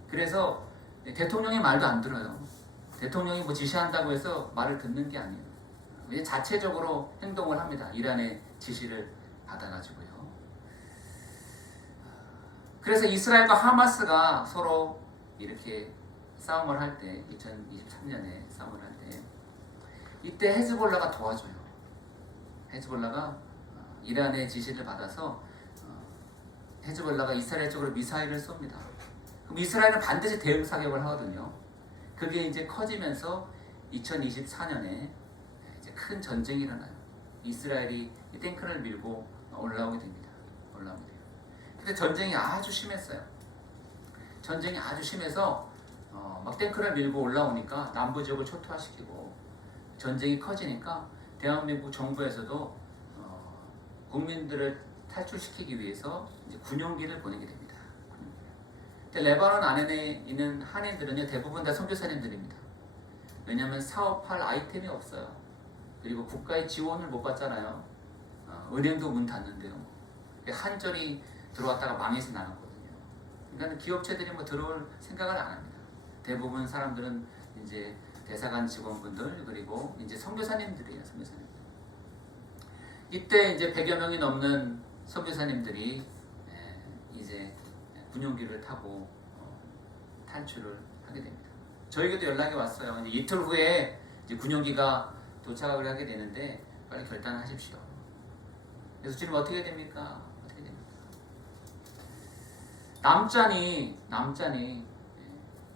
그래서 대통령의 말도 안 들어요. 대통령이 지시한다고 해서 말을 듣는 게 아니에요. 자체적으로 행동을 합니다. 이란의 지시를 받아가지고요. 그래서 이스라엘과 하마스가 서로 이렇게 싸움을 할 때, 2023년에 싸움을 할 때, 이때 헤즈볼라가 도와줘요. 헤즈볼라가 이란의 지시를 받아서 헤즈볼라가 이스라엘 쪽으로 미사일을 쏩니다. 그럼 이스라엘은 반드시 대응 사격을 하거든요. 그게 이제 커지면서 2024년에 이제 큰 전쟁이 일어나요. 이스라엘이 이 탱크를 밀고 올라오게 됩니다. 올라오게 돼요. 근데 전쟁이 아주 심했어요. 전쟁이 아주 심해서 막 탱크를 밀고 올라오니까 남부 지역을 초토화시키고 전쟁이 커지니까 대한민국 정부에서도 국민들을 탈출시키기 위해서 이제 군용기를 보내게 됩니다. 근데 레바논 안에 있는 한인들은요 대부분 다 선교사님들입니다. 왜냐하면 사업할 아이템이 없어요. 그리고 국가의 지원을 못 받잖아요. 은행도 문 닫는데요. 한전이 들어왔다가 망해서 나갔거든요. 그러니까 기업체들이 뭐 들어올 생각을 안 합니다. 대부분 사람들은 이제 대사관 직원분들 그리고 이제 선교사님들이에요. 선교사님. 이때 이제 100여 명이 넘는 선교사님들이 이제 군용기를 타고 탈출을 하게 됩니다. 저에게도 연락이 왔어요. 이제 이틀 후에 이제 군용기가 도착을 하게 되는데 빨리 결단하십시오. 그래서 지금 어떻게 됩니까? 어떻게 됩니까? 남짠이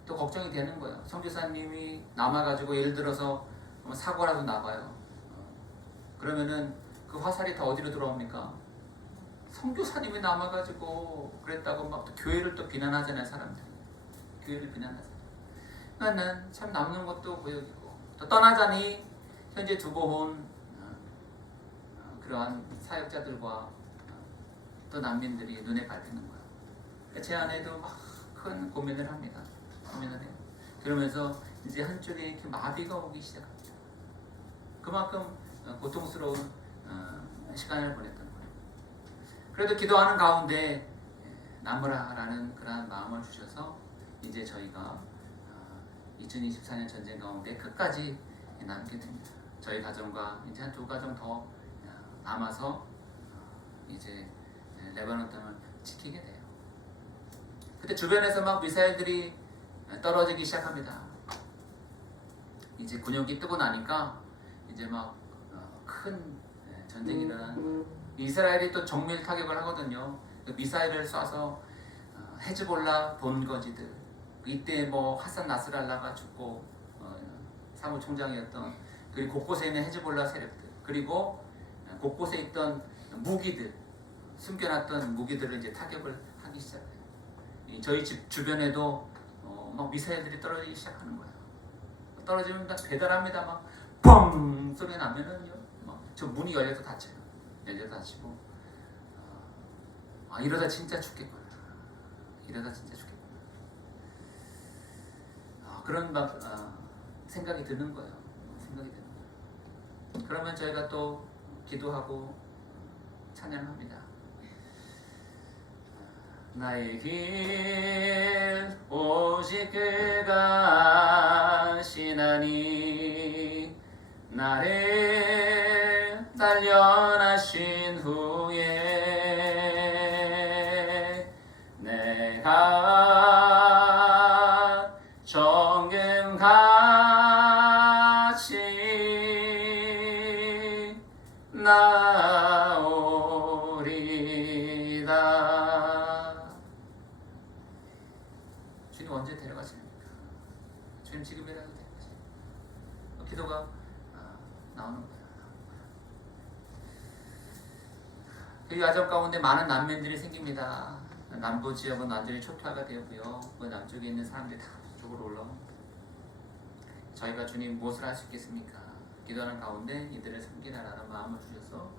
또 걱정이 되는 거예요. 선교사님이 남아가지고 예를 들어서 사고라도 나봐요. 그러면은 그 화살이 다 어디로 들어옵니까? 선교사님이 남아가지고 그랬다고 막 또 교회를 또 비난하잖아요, 사람들이. 교회를 비난하잖아요. 그러니까 난 참 남는 것도 고역이고 또 떠나자니 현재 두고 온 그러한 사역자들과 또 난민들이 눈에 밟히는 거예요. 그러니까 제 아내도 막 큰 고민을 합니다. 고민을 해요. 그러면서 이제 한쪽에 이렇게 마비가 오기 시작합니다. 그만큼 고통스러운 시간을 보냈던 거예요. 그래도 기도하는 가운데 남으라라는 그러한 마음을 주셔서 이제 저희가 2024년 전쟁 가운데 끝까지 남게 됩니다. 저희 가정과 이제 한 2가정 더 남아서 이제 레바논 땅을 지키게 돼요. 그때 주변에서 막 미사일들이 떨어지기 시작합니다. 이제 군용기 뜨고 나니까 이제 막 큰 전쟁이 일어나는 이스라엘이 또 정밀 타격을 하거든요. 미사일을 쏴서 헤즈볼라 본거지들 이때 뭐 하산 나스랄라가 죽고 사무총장이었던 그리고 곳곳에 있는 헤즈볼라 세력들 그리고 곳곳에 있던 무기들 숨겨놨던 무기들을 이제 타격을 하기 시작해요. 저희 집 주변에도 막 미사일들이 떨어지기 시작하는 거예요. 떨어지면 다 배달합니다. 막 뻥 소리 나면은요, 막 저 문이 열려서 닫혀요. 열려서 닫히고 이러다 진짜 죽겠구나. 이러다 진짜 죽겠구나. 그런 막 생각이 드는 거예요. 생각이 드는 거예요. 그러면 저희가 또 기도하고 찬양합니다. 나의 길 오직 그가 시나니 나를 단련하신 후에 내가 정금같이 나오리다. 주님 언제 데려가십니까? 주님 지금이라도 데려가십니까? 기도가 나오는 거예요. 이 과정 가운데 많은 난민들이 생깁니다. 남부 지역은 완전히 초토화가 되었고요. 그 남쪽에 있는 사람들이 다 북쪽으로 올라옵니다. 저희가 주님 무엇을 할 수 있겠습니까? 기도하는 가운데 이들을 섬기라라는 마음을 주셔서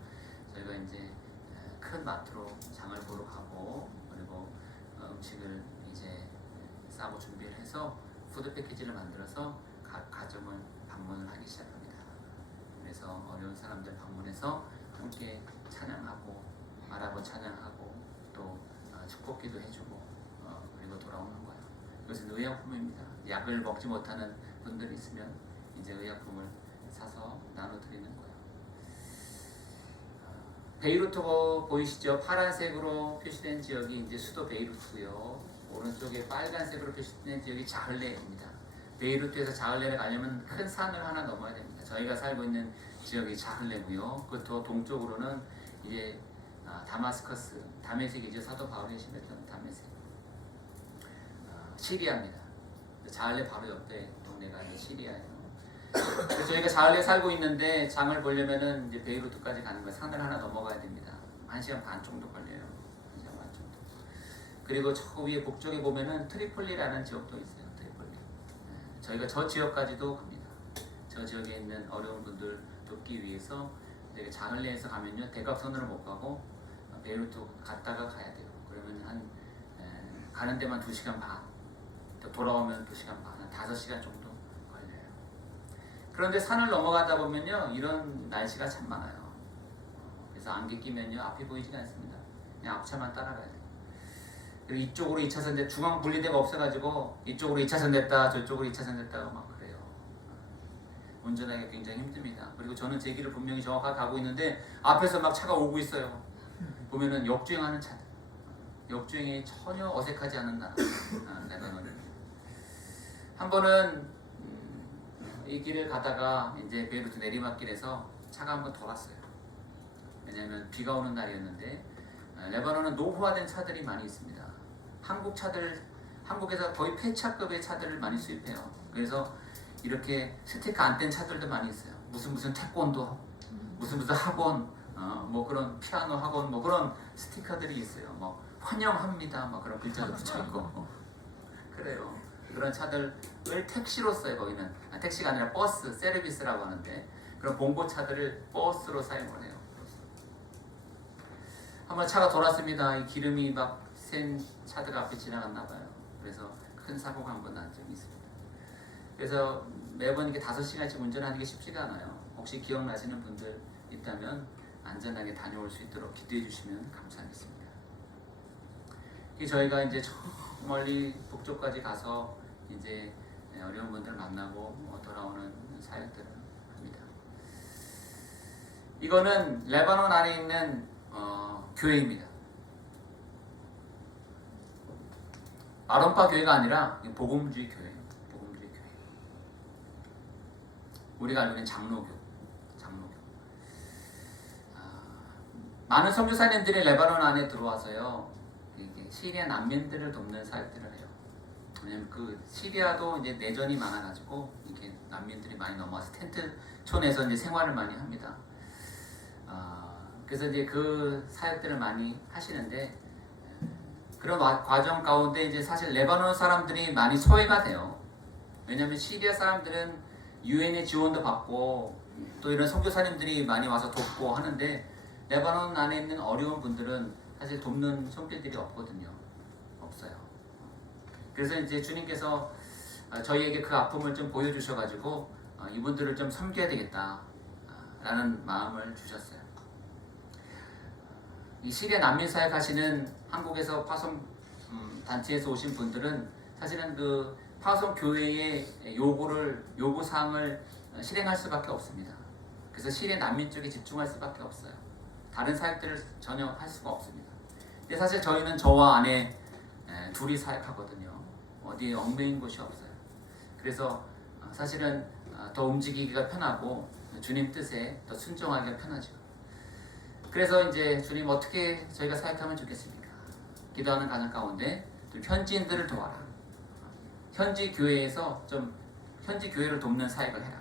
저희가 이제 큰 마트로 장을 보러 가고 그리고 음식을 이제 싸고 준비를 해서 푸드 패키지를 만들어서 각 가정을 방문을 하기 시작합니다. 그래서 어려운 사람들 방문해서 함께 찬양하고 말하고 찬양하고 또 축복기도 해주고 그리고 돌아오는 거예요. 이것은 의약품입니다. 약을 먹지 못하는 분들이 있으면 이제 의약품을 사서 나눠드리는 거예요. 베이루트 보이시죠? 파란색으로 표시된 지역이 이제 수도 베이루트고요. 오른쪽에 빨간색으로 표시된 지역이 자흘레입니다. 베이루트에서 자흘레를 가려면 큰 산을 하나 넘어야 됩니다. 저희가 살고 있는 지역이 자흘레고요. 그 더 동쪽으로는 이제 다마스커스, 다메섹이죠. 사도 바울이 심했던 다메섹. 시리아입니다. 자알레 바로 옆에 동네가 이제 시리아예요. 그래서 저희가 자알레에 살고 있는데 장을 보려면은 이제 베이루트까지 가는 거 산을 하나 넘어가야 됩니다. 1시간 반 정도 걸려요. 1시간 반 정도. 그리고 저 위에 북쪽에 보면은 트리폴리라는 지역도 있어요. 트리폴리. 저희가 저 지역까지도 갑니다. 저 지역에 있는 어려운 분들 돕기 위해서 자알레에서 가면요 대각선으로 못 가고 베이루트 갔다가 가야 돼요. 그러면 가는 데만 2시간 반, 또 돌아오면 2시간 반, 한 5시간 정도 걸려요. 그런데 산을 넘어가다 보면요 이런 날씨가 참 많아요. 그래서 안개 끼면요 앞이 보이지가 않습니다. 그냥 앞차만 따라가야 돼요. 그리고 이쪽으로 2차선 대 중앙 분리대가 없어가지고 이쪽으로 2차선 됐다 저쪽으로 2차선 됐다가 막 그래요. 운전하기가 굉장히 힘듭니다. 그리고 저는 제 길을 분명히 정확하게 가고 있는데 앞에서 막 차가 오고 있어요. 보면은 역주행하는 차들. 역주행이 전혀 어색하지 않은 나라. 레바논은. 한 번은 이 길을 가다가 이제 베이루트 내리막길에서 차가 한번 돌았어요. 왜냐하면 비가 오는 날이었는데 레바논은 노후화된 차들이 많이 있습니다. 한국에서 거의 폐차급의 차들을 많이 수입해요. 그래서 이렇게 스티커 안 뗀 차들도 많이 있어요. 무슨 태권도, 무슨 학원, 뭐 그런 피아노 학원, 뭐 그런 스티커들이 있어요. 뭐 환영합니다, 뭐 그런 글자도 붙여 있고 그래요. 그런 차들을 택시로 써요. 거기는 택시가 아니라 버스, 세르비스라고 하는데 그런 봉고차들을 버스로 사용을 해요. 한번 차가 돌았습니다. 이 기름이 막 센 차들 앞에 지나갔나 봐요. 그래서 큰 사고가 한 번 난 적이 있습니다. 그래서 매번 이렇게 5시간씩 운전하는 게 쉽지가 않아요. 혹시 기억나시는 분들 있다면 안전하게 다녀올 수 있도록 기도해 주시면 감사하겠습니다. 저희가 이제 저 멀리 북쪽까지 가서 이제 어려운 분들 만나고 돌아오는 사역들을 합니다. 이거는 레바논 안에 있는 교회입니다. 아론파 교회가 아니라 복음주의 교회예요. 복음주의 교회. 우리가 알고 있는 장로교. 많은 선교사님들이 레바논 안에 들어와서요. 시리아 난민들을 돕는 사역들을 해요. 왜냐면 그 시리아도 이제 내전이 많아가지고 이렇게 난민들이 많이 넘어와서 텐트촌에서 이제 생활을 많이 합니다. 그래서 이제 그 사역들을 많이 하시는데 그런 과정 가운데 이제 사실 레바논 사람들이 많이 소외가 돼요. 왜냐면 시리아 사람들은 유엔의 지원도 받고 또 이런 선교사님들이 많이 와서 돕고 하는데 레바논 안에 있는 어려운 분들은 사실 돕는 손길들이 없거든요. 없어요. 그래서 이제 주님께서 저희에게 그 아픔을 좀 보여주셔가지고 이분들을 좀 섬겨야 되겠다 라는 마음을 주셨어요. 이 시리아 난민 사역 하시는 한국에서 파송 단체에서 오신 분들은 사실은 그 파송 교회의 요구사항을 실행할 수밖에 없습니다. 그래서 시리아 난민 쪽에 집중할 수밖에 없어요. 다른 사역들을 전혀 할 수가 없습니다. 근데 사실 저희는 저와 아내 둘이 사역하거든요. 어디에 얽매인 곳이 없어요. 그래서 사실은 더 움직이기가 편하고 주님 뜻에 더 순종하기가 편하죠. 그래서 이제 주님 어떻게 저희가 사역하면 좋겠습니까? 기도하는 가정 가운데 현지인들을 도와라. 현지 교회에서 좀 현지 교회를 돕는 사역을 해라.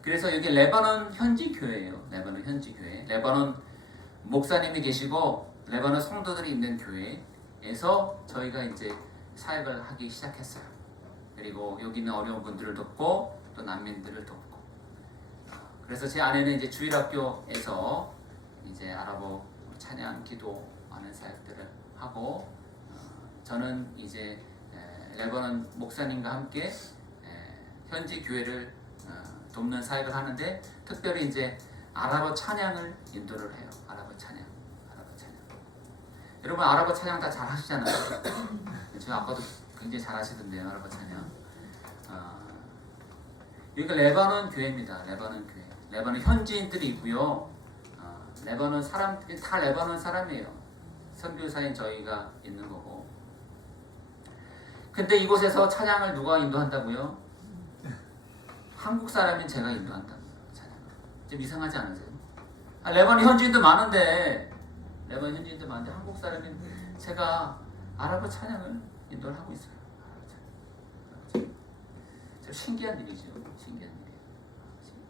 그래서 여기 레바논 현지 교회예요. 레바논 현지 교회. 레바논 목사님이 계시고 레바논 성도들이 있는 교회에서 저희가 이제 사역을 하기 시작했어요. 그리고 여기 있는 어려운 분들을 돕고 또 난민들을 돕고. 그래서 제 아내는 이제 주일학교에서 이제 아랍어 찬양 기도하는 사역들을 하고 저는 이제 레바논 목사님과 함께 현지 교회를 돕는 사역을 하는데 특별히 이제 아랍어 찬양을 인도를 해요. 아랍어 찬양. 여러분 아랍어 찬양 다 잘 하시잖아요. 제가 아까도 굉장히 잘 하시던데요. 아랍어 찬양. 여기가 레바논 교회입니다. 레바논 교회. 레바논 현지인들이 있고요. 레바논 사람들이 다 레바논 사람이에요. 선교사인 저희가 있는 거고. 근데 이곳에서 찬양을 누가 인도한다고요? 한국 사람인 제가 인도한다고요. 찬양을. 좀 이상하지 않으세요? 레바논 현지인도 많은데 한국 사람인 제가 아랍어 찬양을 인도를 하고 있어요. 참 신기한 일이죠. 신기한 일이에요.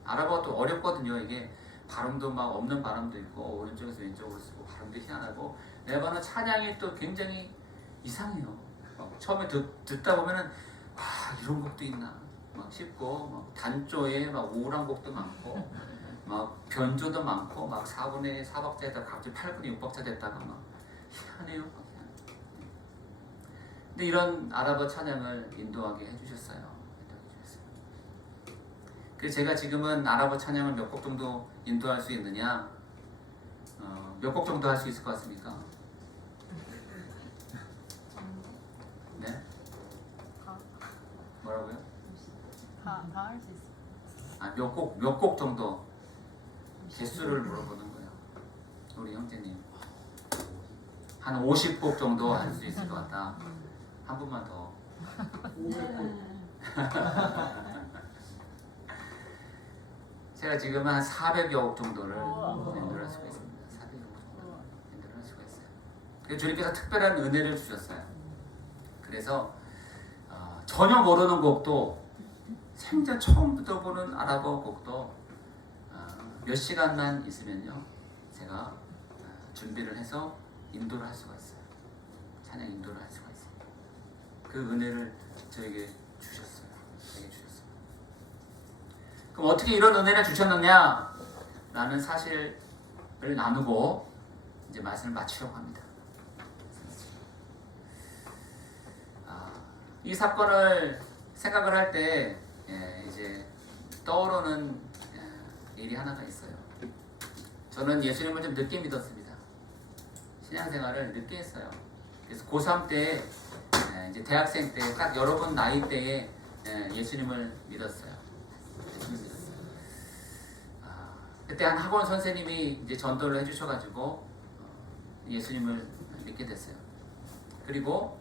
아랍어가 또 어렵거든요. 이게 발음도 막 없는 발음도 있고 오른쪽에서 왼쪽으로 쓰고 발음도 희한하고 레바논 찬양이 또 굉장히 이상해요. 처음에 듣다 보면은 이런 곡도 있나 막 싶고 막 단조에 막 우울한 곡도 많고 막 변조도 많고 막 4분의 4박자에다 갑자기 8분의 6박자 됐다가 막 희한해요. 근데 이런 아랍어 찬양을 인도하게 해주셨어요. 그래서 제가 지금은 아랍어 찬양을 몇 곡 정도 인도할 수 있느냐? 몇 곡 정도 할 수 있을 것 같습니까? 네? 뭐라고요? 다 할 수 있어요. 몇 곡 정도 개수를 물어보는 거예요. 우리 형제님 한 50곡 정도 할 수 있을 것 같다. 한 분만 더. 500곡. 제가 지금 한 400여 곡 정도를 인도할 수가 있습니다. 400여 곡 정도 인도할 수가 있어요. 그래서 주님께서 특별한 은혜를 주셨어요. 그래서 전혀 모르는 곡도 생전 처음 들어보는 아랍어 곡도 몇 시간만 있으면요 제가 준비를 해서 인도를 할 수가 있어요. 찬양 인도를 할 수가 있어요. 그 은혜를 저에게 주셨어요. 그럼 어떻게 이런 은혜를 주셨느냐? 라는 사실을 나누고 이제 말씀을 마치려고 합니다. 이 사건을 생각을 할 때 이제 떠오르는 일이 하나가 있어요. 저는 예수님을 좀 늦게 믿었습니다. 신앙생활을 늦게 했어요. 그래서 고3 때 이제 대학생 때 딱 여러분 나이 때에 예수님을 믿었어요. 그때 한 학원 선생님이 이제 전도를 해주셔가지고 예수님을 믿게 됐어요. 그리고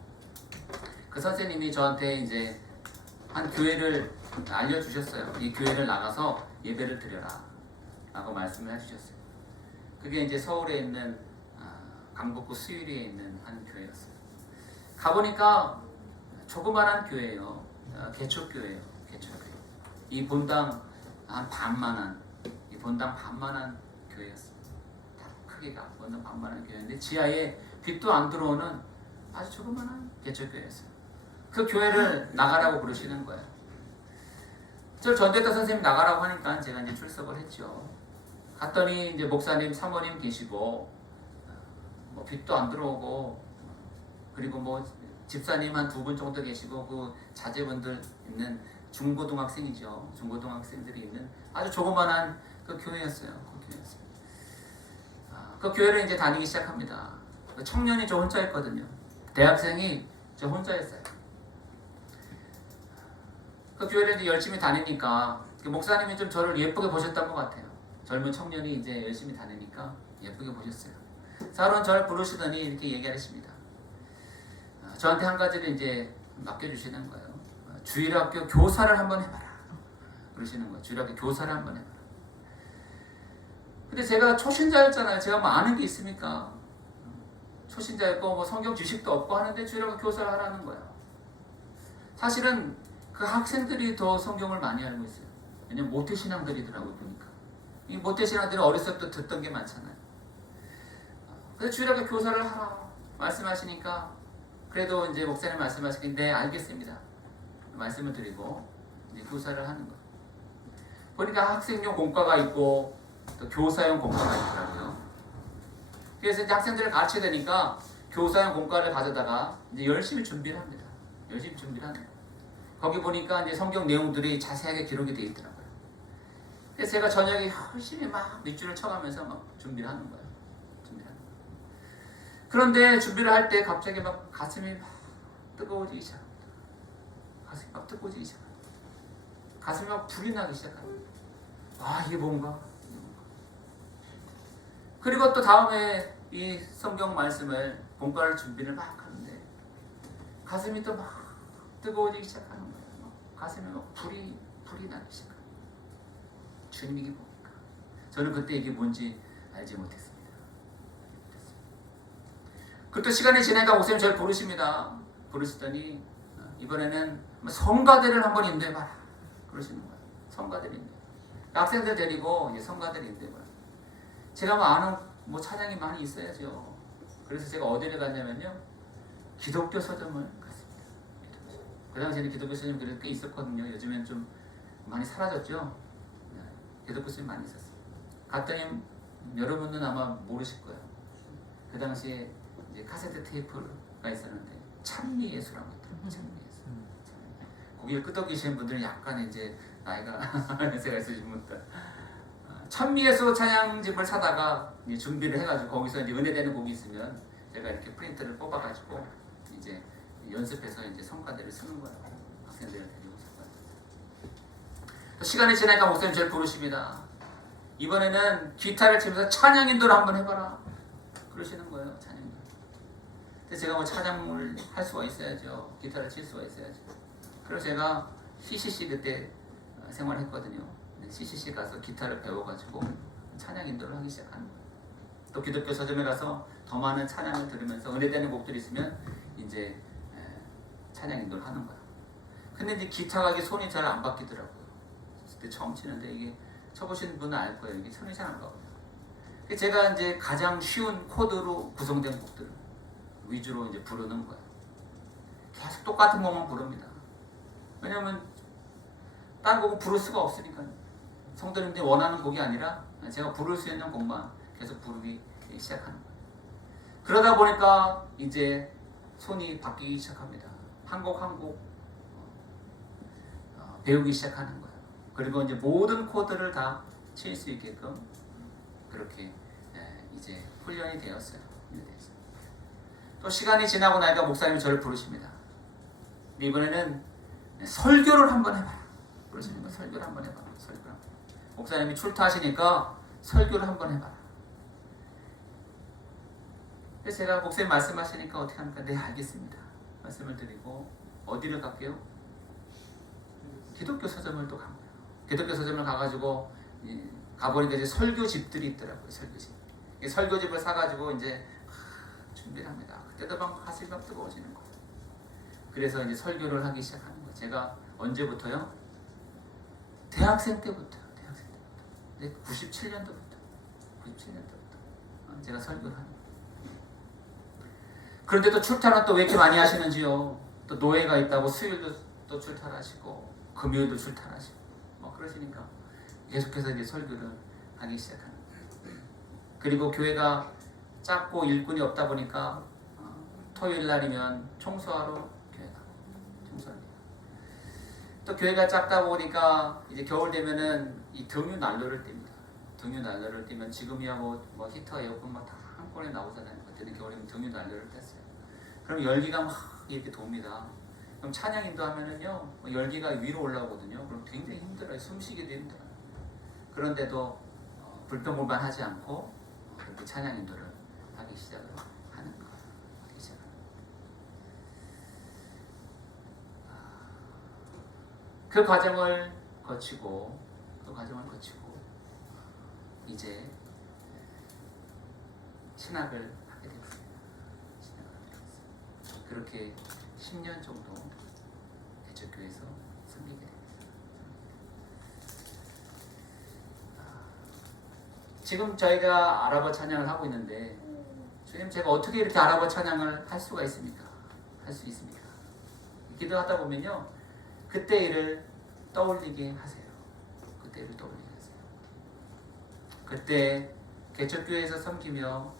그 선생님이 저한테 이제 한 교회를 알려주셨어요. 이 교회를 나가서 예배를 드려라 라고 말씀을 해주셨어요. 그게 이제 서울에 있는 강북구 수유리에 있는 한 교회였어요. 가보니까 조그만한 교회예요. 개척교회예요. 개척교회. 이 본당 한 반만한 교회였습니다. 크기가 본당 반만한 교회인데 지하에 빛도 안 들어오는 아주 조그만한 개척교회였어요. 그 교회를 나가라고 부르시는 거예요. 저 전도했던 선생님 나가라고 하니까 제가 이제 출석을 했죠. 갔더니 이제 목사님, 사모님 계시고 뭐 빛도 안 들어오고 그리고 뭐 집사님 한 2분 정도 계시고 그 자제분들 있는 중고등학생이죠. 중고등학생들이 있는 아주 조그만한 그 교회였어요. 그 교회를 이제 다니기 시작합니다. 그 청년이 저 혼자 있거든요. 대학생이 저 혼자였어요. 그 교회를 이제 열심히 다니니까 목사님이 좀 저를 예쁘게 보셨던 것 같아요. 젊은 청년이 이제 열심히 다니니까 예쁘게 보셨어요. 사론 저를 부르시더니 이렇게 얘기하십니다. 저한테 한 가지를 이제 맡겨주시는 거예요. 주일학교 교사를 한번 해봐라. 그러시는 거예요. 주일학교 교사를 한번 해봐라. 근데 제가 초신자였잖아요. 제가 뭐 아는 게 있습니까? 초신자였고 뭐 성경 지식도 없고 하는데 주일학교 교사를 하라는 거예요. 사실은 그 학생들이 더 성경을 많이 알고 있어요. 왜냐면 모태신앙들이더라고요. 보니까 이 모태신앙들은 어렸을 때 듣던 게 많잖아요. 그래서 주일학교 교사를 하라 말씀하시니까 그래도 이제 목사님 말씀하시긴 네 알겠습니다 말씀을 드리고 이제 교사를 하는 거예요. 보니까 학생용 공과가 있고 또 교사용 공과가 있더라고요. 그래서 이제 학생들을 가르쳐야 되니까 교사용 공과를 가져다가 이제 열심히 준비를 합니다. 열심히 준비를 하는 거예요. 거기 보니까 이제 성경 내용들이 자세하게 기록이 되어 있더라고요. 그래서 제가 저녁에 열심히 막 밑줄을 쳐가면서 막 준비를 하는 거예요. 그런데 준비를 할 때 갑자기 막 가슴이 막 뜨거워지기 시작합니다. 가슴이 막 뜨거워지기 시작합니다. 가슴이 막 불이 나기 시작합니다. 이게 뭔가? 그리고 또 다음에 이 성경 말씀을 공부할 준비를 막 하는데 가슴이 또 막 뜨거워지기 시작하는 거예요. 가슴에 막 불이 나기 시작합니다. 주님 이게 뭡니까? 저는 그때 이게 뭔지 알지 못했습니다. 그때 시간이 지나니까 목사님 저를 부르십니다. 부르시더니 이번에는 성가대를 한번 인도해봐라. 그러시는 거예요. 성가들인데 학생들 데리고 이제 성가들인데 제가 뭐 아는 뭐 찬양이 많이 있어야죠. 그래서 제가 어디를 갔냐면요, 기독교 서점을 갔습니다. 그 당시에는 기독교 서점이 그렇게 꽤 있었거든요. 요즘엔 좀 많이 사라졌죠. 네, 기독교 서점이 많이 있었어요. 갔더니 여러분은 아마 모르실 거예요. 그 당시에 이제 카세트 테이프가 있었는데 찬미예수라고 있더라고요. 찬미예수. 거기를 끄덕이시는 분들은 약간 이제 나이가 연세가 있으신 분들, 찬미예수 찬양집을 사다가 이제 준비를 해가지고 거기서 이제 은혜되는 곡이 있으면 제가 이렇게 프린트를 뽑아가지고 이제 연습해서 이제 성가대를 쓰는 거예요. 학생들을 데리고 성가대. 시간이 지나니까 목사님 저를 부르십니다. 이번에는 기타를 치면서 찬양 인도를 한번 해봐라. 그러시는 거예요. 찬양 인도. 근데 제가 뭐 찬양을 할 수가 있어야죠. 기타를 칠 수가 있어야죠. 그래서 제가 CCC 그때 생활했거든요. CCC 가서 기타를 배워가지고 찬양 인도를 하기 시작하는 거예요. 또 기독교 서점에 가서 더 많은 찬양을 들으면서 은혜되는 곡들이 있으면 이제 찬양 인도를 하는 거예요. 근데 이제 기타가 이게 손이 잘 안 바뀌더라고요. 그때 처음 치는데 이게 쳐보신 분은 알 거예요. 이게 손이 잘 안 가거든요. 제가 이제 가장 쉬운 코드로 구성된 곡들 위주로 이제 부르는 거예요. 계속 똑같은 곡만 부릅니다. 왜냐면 다른 곡은 부를 수가 없으니까요. 성도님들이 원하는 곡이 아니라 제가 부를 수 있는 곡만 계속 부르기 시작하는 거예요. 그러다 보니까 이제 손이 바뀌기 시작합니다. 한 곡 한 곡 배우기 시작하는 거예요. 그리고 이제 모든 코드를 다 칠 수 있게끔 그렇게 이제 훈련이 되었어요. 또 시간이 지나고 나니까 목사님이 저를 부르십니다. 이번에는 설교를 한번 해봐라. 그러시니까 설교를 한번 해봐라. 설교를 한번. 목사님이 출타하시니까 설교를 한번 해봐라. 그래서 제가 목사님 말씀하시니까 어떻게 합니까? 네, 알겠습니다. 말씀을 드리고 어디를 갈게요? 기독교 서점을 또 간 거예요. 기독교 서점을 가가지고 가보니까 이제 설교집들이 있더라고요. 설교집. 이 설교집을 사가지고 이제 준비를 합니다. 그때도 막 가슴이 막 뜨거워지는 거예요. 그래서 이제 설교를 하기 시작하는 거예요. 제가 언제부터요? 대학생 때부터요. 대학생 때부터. 97년도부터 제가 설교를 하는 거예요. 그런데 또 출타는 또 왜 이렇게 많이 하시는지요? 또 노예가 있다고 수요일도 또 출타하시고 금요일도 출타하시고 뭐 그러시니까 계속해서 이제 설교를 하기 시작하는 거예요. 그리고 교회가 작고 일꾼이 없다 보니까 토요일 날이면 청소하러 교회 가고 청소하러 또 교회가 작다 보니까 이제 겨울 되면은 이 등유 난로를 띱니다. 등유 난로를 띄면 지금이야 뭐 히터 에어컨 막 다 한꺼번에 나오잖아요. 그때는 겨울이면 등유 난로를 뗐어요. 그럼 열기가 막 이렇게 돕니다. 그럼 찬양 인도하면은요 열기가 위로 올라오거든요. 그럼 굉장히 힘들어요. 숨쉬기도 힘들어요. 그런데도 불평불만하지 않고 그렇게 찬양 인도를 하기 시작을 하는 거예요. 그 과정을 거치고 이제 신학을 하게 되었습니다. 그렇게 10년 정도 대척교회에서 섬기게 됩니다. 지금 저희가 아랍어 찬양을 하고 있는데 주님 제가 어떻게 이렇게 아랍어 찬양을 할 수가 있습니까? 할 수 있습니까? 기도하다 보면요 그때 일을 떠올리게 하세요. 그때 일을 떠올리게 하세요. 그때 개척교회에서 섬기며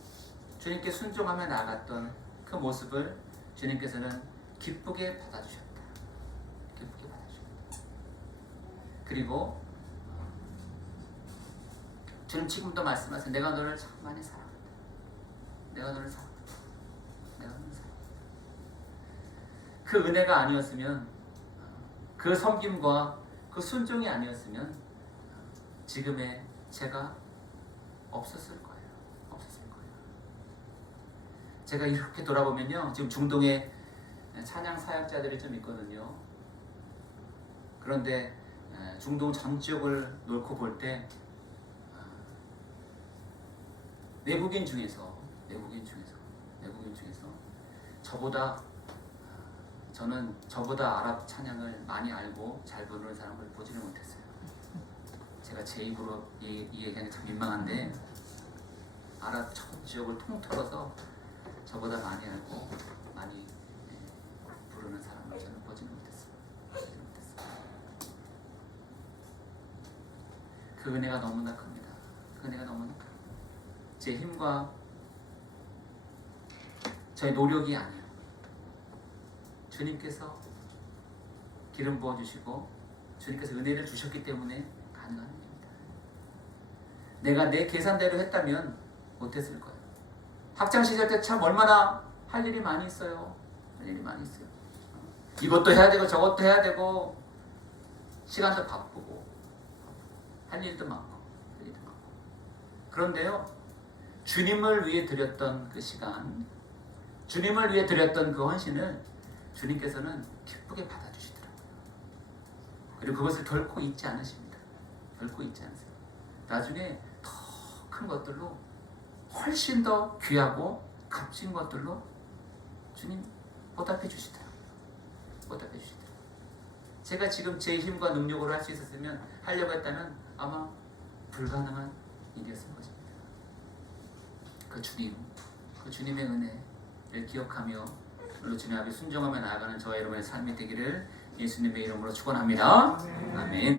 주님께 순종하며 나아갔던 그 모습을 주님께서는 기쁘게 받아주셨다. 기쁘게 받아주셨다. 그리고 주님 지금도 말씀하세요. 내가 너를 참 많이 사랑한다. 내가 너를 사랑한다. 내가 너를 사랑한다. 그 은혜가 아니었으면 그 섬김과 그 순종이 아니었으면 지금의 제가 없었을 거예요. 없었을 거예요. 제가 이렇게 돌아보면요. 지금 중동에 찬양 사역자들이 좀 있거든요. 그런데 중동 장지역을 놓고 볼 때 외국인 중에서 저보다 저는 저보다 아랍 찬양을 많이 알고 잘 부르는 사람을 보지를 못했어요. 제가 제 입으로 이 얘기하기 참 민망한데 아랍 전 지역을 통틀어서 저보다 많이 알고 많이 부르는 사람을 저는 보지는 못했어요. 그 은혜가 너무나 큽니다. 그 은혜가 너무나 커요. 제 힘과 저의 노력이 아니에요. 주님께서 기름 부어주시고 주님께서 은혜를 주셨기 때문에 가능한 일입니다. 내가 내 계산대로 했다면 못했을 거예요. 학창시절 때 참 얼마나 할 일이 많이 있어요. 할 일이 많이 있어요. 이것도 해야 되고 저것도 해야 되고 시간도 바쁘고 할 일도 많고 할 일도 많고. 그런데요, 주님을 위해 드렸던 그 시간, 주님을 위해 드렸던 그 헌신을 주님께서는 기쁘게 받아주시더라고요. 그리고 그것을 결코 잊지 않으십니다. 결코 잊지 않으세요. 나중에 더 큰 것들로 훨씬 더 귀하고 값진 것들로 주님 보답해 주시더라고요. 보답해 주시더라고요. 제가 지금 제 힘과 능력으로 할 수 있었으면 하려고 했다면 아마 불가능한 일이었을 것입니다. 그 주님, 그 주님의 은혜를 기억하며 오늘 주님 앞에 순종하며 나아가는 저와 여러분의 삶이 되기를 예수님의 이름으로 축원합니다. 아멘.